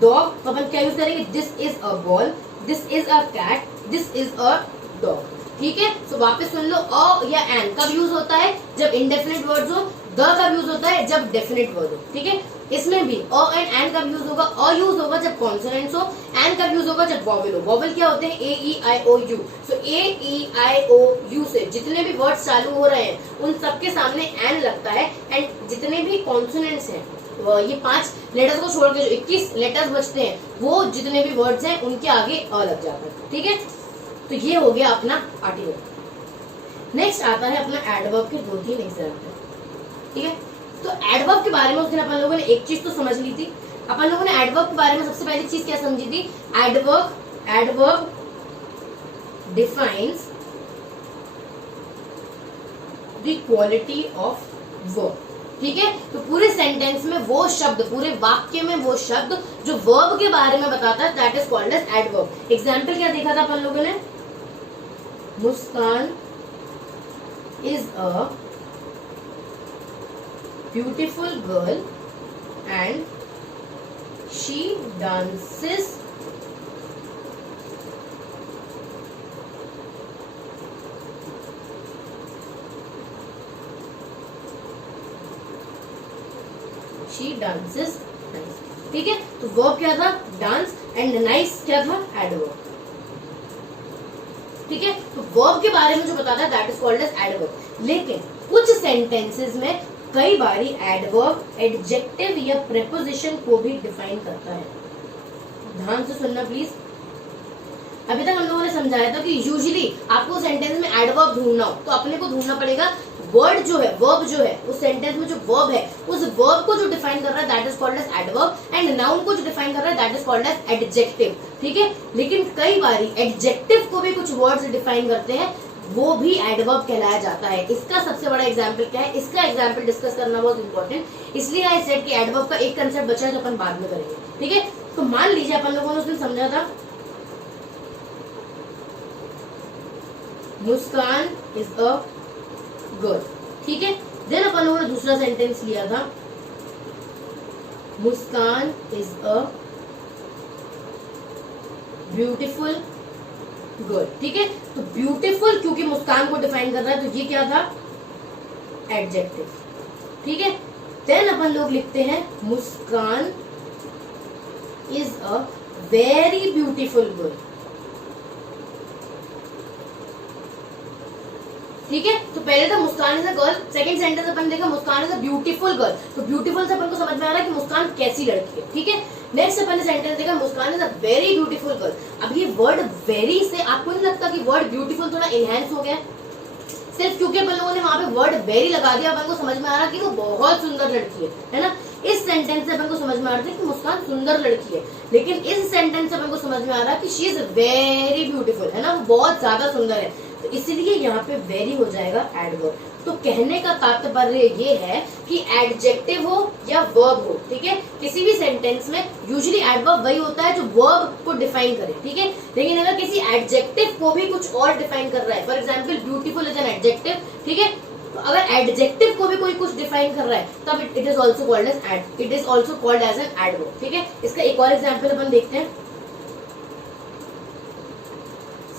dog तो अपन क्या यूज करेंगे, this is a ball, this is a cat, this is a dog. ठीक है, तो वापस सुन लो, अ या एन कब यूज होता है, जब इंडेफिनिट वर्ड्स हो, द कब यूज होता है, जब डेफिनिट वर्ड हो। ठीक है, इसमें भी अ एंड एन कब यूज होगा, अ यूज होगा जब कॉन्सोनेंट्स हो, एन कब यूज होगा जब वॉवेल हो। वॉवेल क्या होते हैं, ए ई आई ओ you. So A E I O you से जितने भी वर्ड्स चालू हो रहे हैं उन सबके सामने एन लगता है, एंड जितने भी कॉन्सोनेंट्स हैं ये 5 लेटर्स को छोड़ के जो 21 लेटर्स बचते हैं वो जितने भी वर्ड्स हैं उनके आगे अ लग जाता है। ठीक है, तो ये हो गया अपना आर्टिकल। नेक्स्ट आता है अपना एडवर्ब के 2-3 एग्जाम्पल। ठीक है, तो एडवर्ब के बारे में उस दिन अपन लोगों ने एक चीज तो समझ ली थी। अपन लोगों ने एडवर्ब के बारे में सबसे पहली चीज क्या समझी थी, adverb defines the quality of verb. ठीक है, तो पूरे सेंटेंस में वो शब्द, पूरे वाक्य में वो शब्द जो वर्ब के बारे में बताता है, that is called as adverb. Example क्या देखा था अपन लोगों ने, Muskan is a beautiful girl and she dances she dances nice. ठीक है, तो वर्ब क्या था, डांस, एंड नाइस क्या था, एडवर्ब। ठीक है, तो वर्ब के बारे में जो बताता है that is called as adverb. लेकिन कुछ सेंटेंसेस में कई बारी एडवर्ब एडजेक्टिव या प्रेपोजिशन को भी डिफाइन करता है। ध्यान से सुनना प्लीज। अभी तक हम लोगों ने समझाया था कि यूजुअली आपको सेंटेंस में एडवर्ब ढूंढना हो तो अपने को ढूंढना पड़ेगा वर्ड जो है, वर्ब जो है, उस सेंटेंस में जो वर्ब है उस वर्ब को जो डिफाइन कर रहा है that is called as adverb, and noun को जो डिफाइन कर रहा है that is called as adjective. ठीक है, लेकिन कई बारी एडजेक्टिव को भी कुछ वर्ड्स डिफाइन करते हैं, वो भी एडवर्ब कहलाया जाता है। इसका सबसे बड़ा एग्जाम्पल क्या है, इसका एग्जाम्पल डिस्कस करना बहुत इंपॉर्टेंट, इसलिए आई सेड कि एडवर्ब का एक कंसेप्ट बचा है जो अपन बाद में करेंगे। ठीक है, तो मान लीजिए अपन लोगों ने उसमें समझा था मुस्कान इज अ गर्ल। ठीक है, देन अपन लोगों ने दूसरा सेंटेंस लिया था Muskan is a beautiful girl. ठीक है, तो ब्यूटीफुल क्योंकि मुस्कान को डिफाइन कर रहा है तो ये क्या था, एडजेक्टिव। ठीक है, देन अपन लोग लिखते हैं Muskan is a very beautiful girl. ठीक है, तो पहले था Muskan is a girl, second sentence अपन देखा Muskan is a beautiful girl, तो ब्यूटीफुल से अपन को समझ में आ रहा है कि मुस्कान कैसी लड़की है। ठीक है, नेक्स्ट अपन ने सेंटेंस देखा Muskan is a very beautiful girl. अब ये वर्ड वेरी से आपको नहीं लगता कि वर्ड ब्यूटीफुल थोड़ा इनहेंस हो गया, सिर्फ क्योंकि अपन लोगों ने वहां पे वर्ड वेरी लगा दिया अपन को समझ में आ रहा कि वो बहुत सुंदर लड़की है ना। इस सेंटेंस से अपन को समझ में आ रहा है कि मुस्कान सुंदर लड़की है, लेकिन इस सेंटेंस से अपन को समझ में आ रहा है कि शी इज वेरी ब्यूटीफुल, है ना, वो बहुत ज्यादा सुंदर है, तो इसलिए यहाँ पे वेरी हो जाएगा एडवर्ब। तो कहने का तात्पर्य ये है कि एडजेक्टिव हो या वर्ब हो, ठीक है, किसी भी सेंटेंस में यूजुअली एडवर्ब वही होता है जो वर्ब को डिफाइन करे। ठीक है, लेकिन अगर किसी एडजेक्टिव को भी कुछ और डिफाइन कर रहा है, for example beautiful is an adjective, ठीक है, तो अगर एडजेक्टिव को भी कोई कुछ डिफाइन कर रहा है तब it is also called as an adverb. ठीक है, इसका एक और एग्जाम्पल अपन देखते हैं।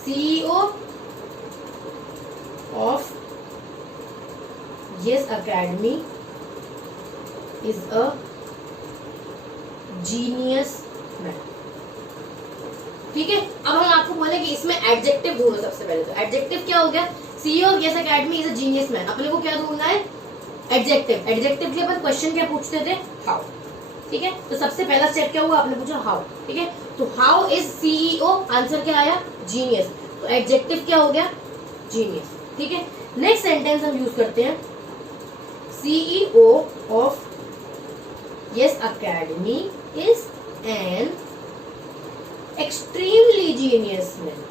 CEO of Yes Academy is a genius man। ठीक है, अब हम आपको बोले कि इसमें एडजेक्टिव ढूंढो। सबसे पहले तो एडजेक्टिव क्या हो गया, CEO of yes academy is a genius man, अपने को क्या ढूंढना है, एडजेक्टिव। एडजेक्टिव के बाद क्वेश्चन क्या पूछते थे, हाउ। ठीक है, तो सबसे पहला स्टेप क्या हुआ, आपने पूछा हाउ। ठीक है, तो हाउ इज सीईओ, आंसर क्या आया, जीनियस, तो एडजेक्टिव क्या हो गया, जीनियस। ठीक है, नेक्स्ट सेंटेंस हम यूज करते हैं, CEO of yes academy is an extremely genius man.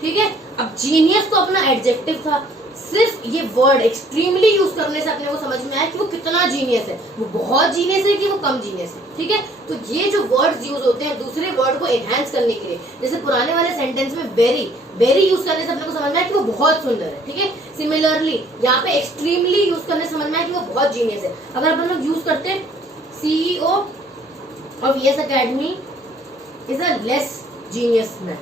ठीक है, अब जीनियस तो अपना एडजेक्टिव था, सिर्फ ये वर्ड एक्सट्रीमली यूज करने से अपने को समझ में आया कि वो कितना जीनियस है, वो बहुत जीनियस है कि वो कम जीनियस है। ठीक है, तो ये जो वर्ड्स यूज होते हैं दूसरे वर्ड को एनहांस करने के लिए, जैसे पुराने वाले सेंटेंस में वेरी वेरी यूज करने से अपने को समझ में आया कि वो बहुत सुंदर है, ठीक है। सिमिलरली यहाँ पे एक्सट्रीमली यूज करने से समझ में आया कि वो बहुत जीनियस है। अगर अपन लोग यूज करते हैं CEO of yes academy is a less genius man,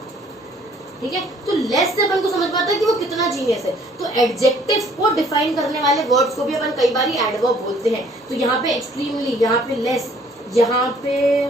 ठीक है। तो लेस से अपन को समझ पाता है कि वो कितना जीनियस है। तो एडजेक्टिव्स को डिफाइन करने वाले वर्ड्स को भी अपन कई बार एडवर्ब बोलते हैं। तो यहाँ पे एक्सट्रीमली, यहाँ पे लेस, यहाँ पे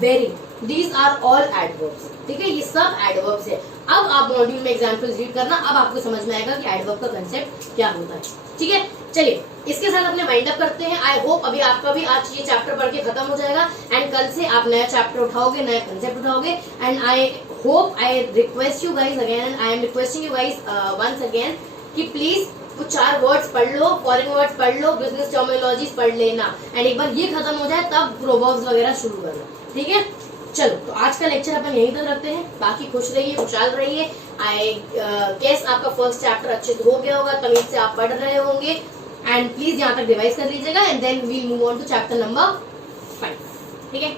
very, these are all adverbs, ठीक है। ये सब एडवर्ब्स है। अब आप मॉड्यूल में एग्जांपल्स रीड करना, अब आपको समझ में आएगा कि एडवर्ब का कंसेप्ट क्या होता है, ठीक है। चलिए इसके साथ अपने वाइंड अप करते हैं। आई होप अभी आपका भी आज ये चैप्टर पढ़ के खत्म हो जाएगा एंड कल से आप नया चैप्टर उठाओगे, नया कंसेप्ट उठाओगे। And I hope, I request you guys again, and I am requesting you guys once again कि प्लीज वो 4 वर्ड्स पढ़ लो, फॉरेन वर्ड्स पढ़ लो, बिजनेस टर्मिनोलॉजीज पढ़ लेना, एंड एक बार ये खत्म हो जाए तब प्रोवर्ब्स वगैरह शुरू करना, ठीक है। चलो तो आज का लेक्चर अपन यहीं तक रखते हैं। बाकी खुश रहिए, खुशहाल रहिए। आई गेस आपका फर्स्ट चैप्टर अच्छे से हो गया होगा, तमीज से आप पढ़ रहे होंगे, एंड प्लीज यहाँ तक रिवाइज कर लीजिएगा and then we'll move on to chapter number 5, ठीक है।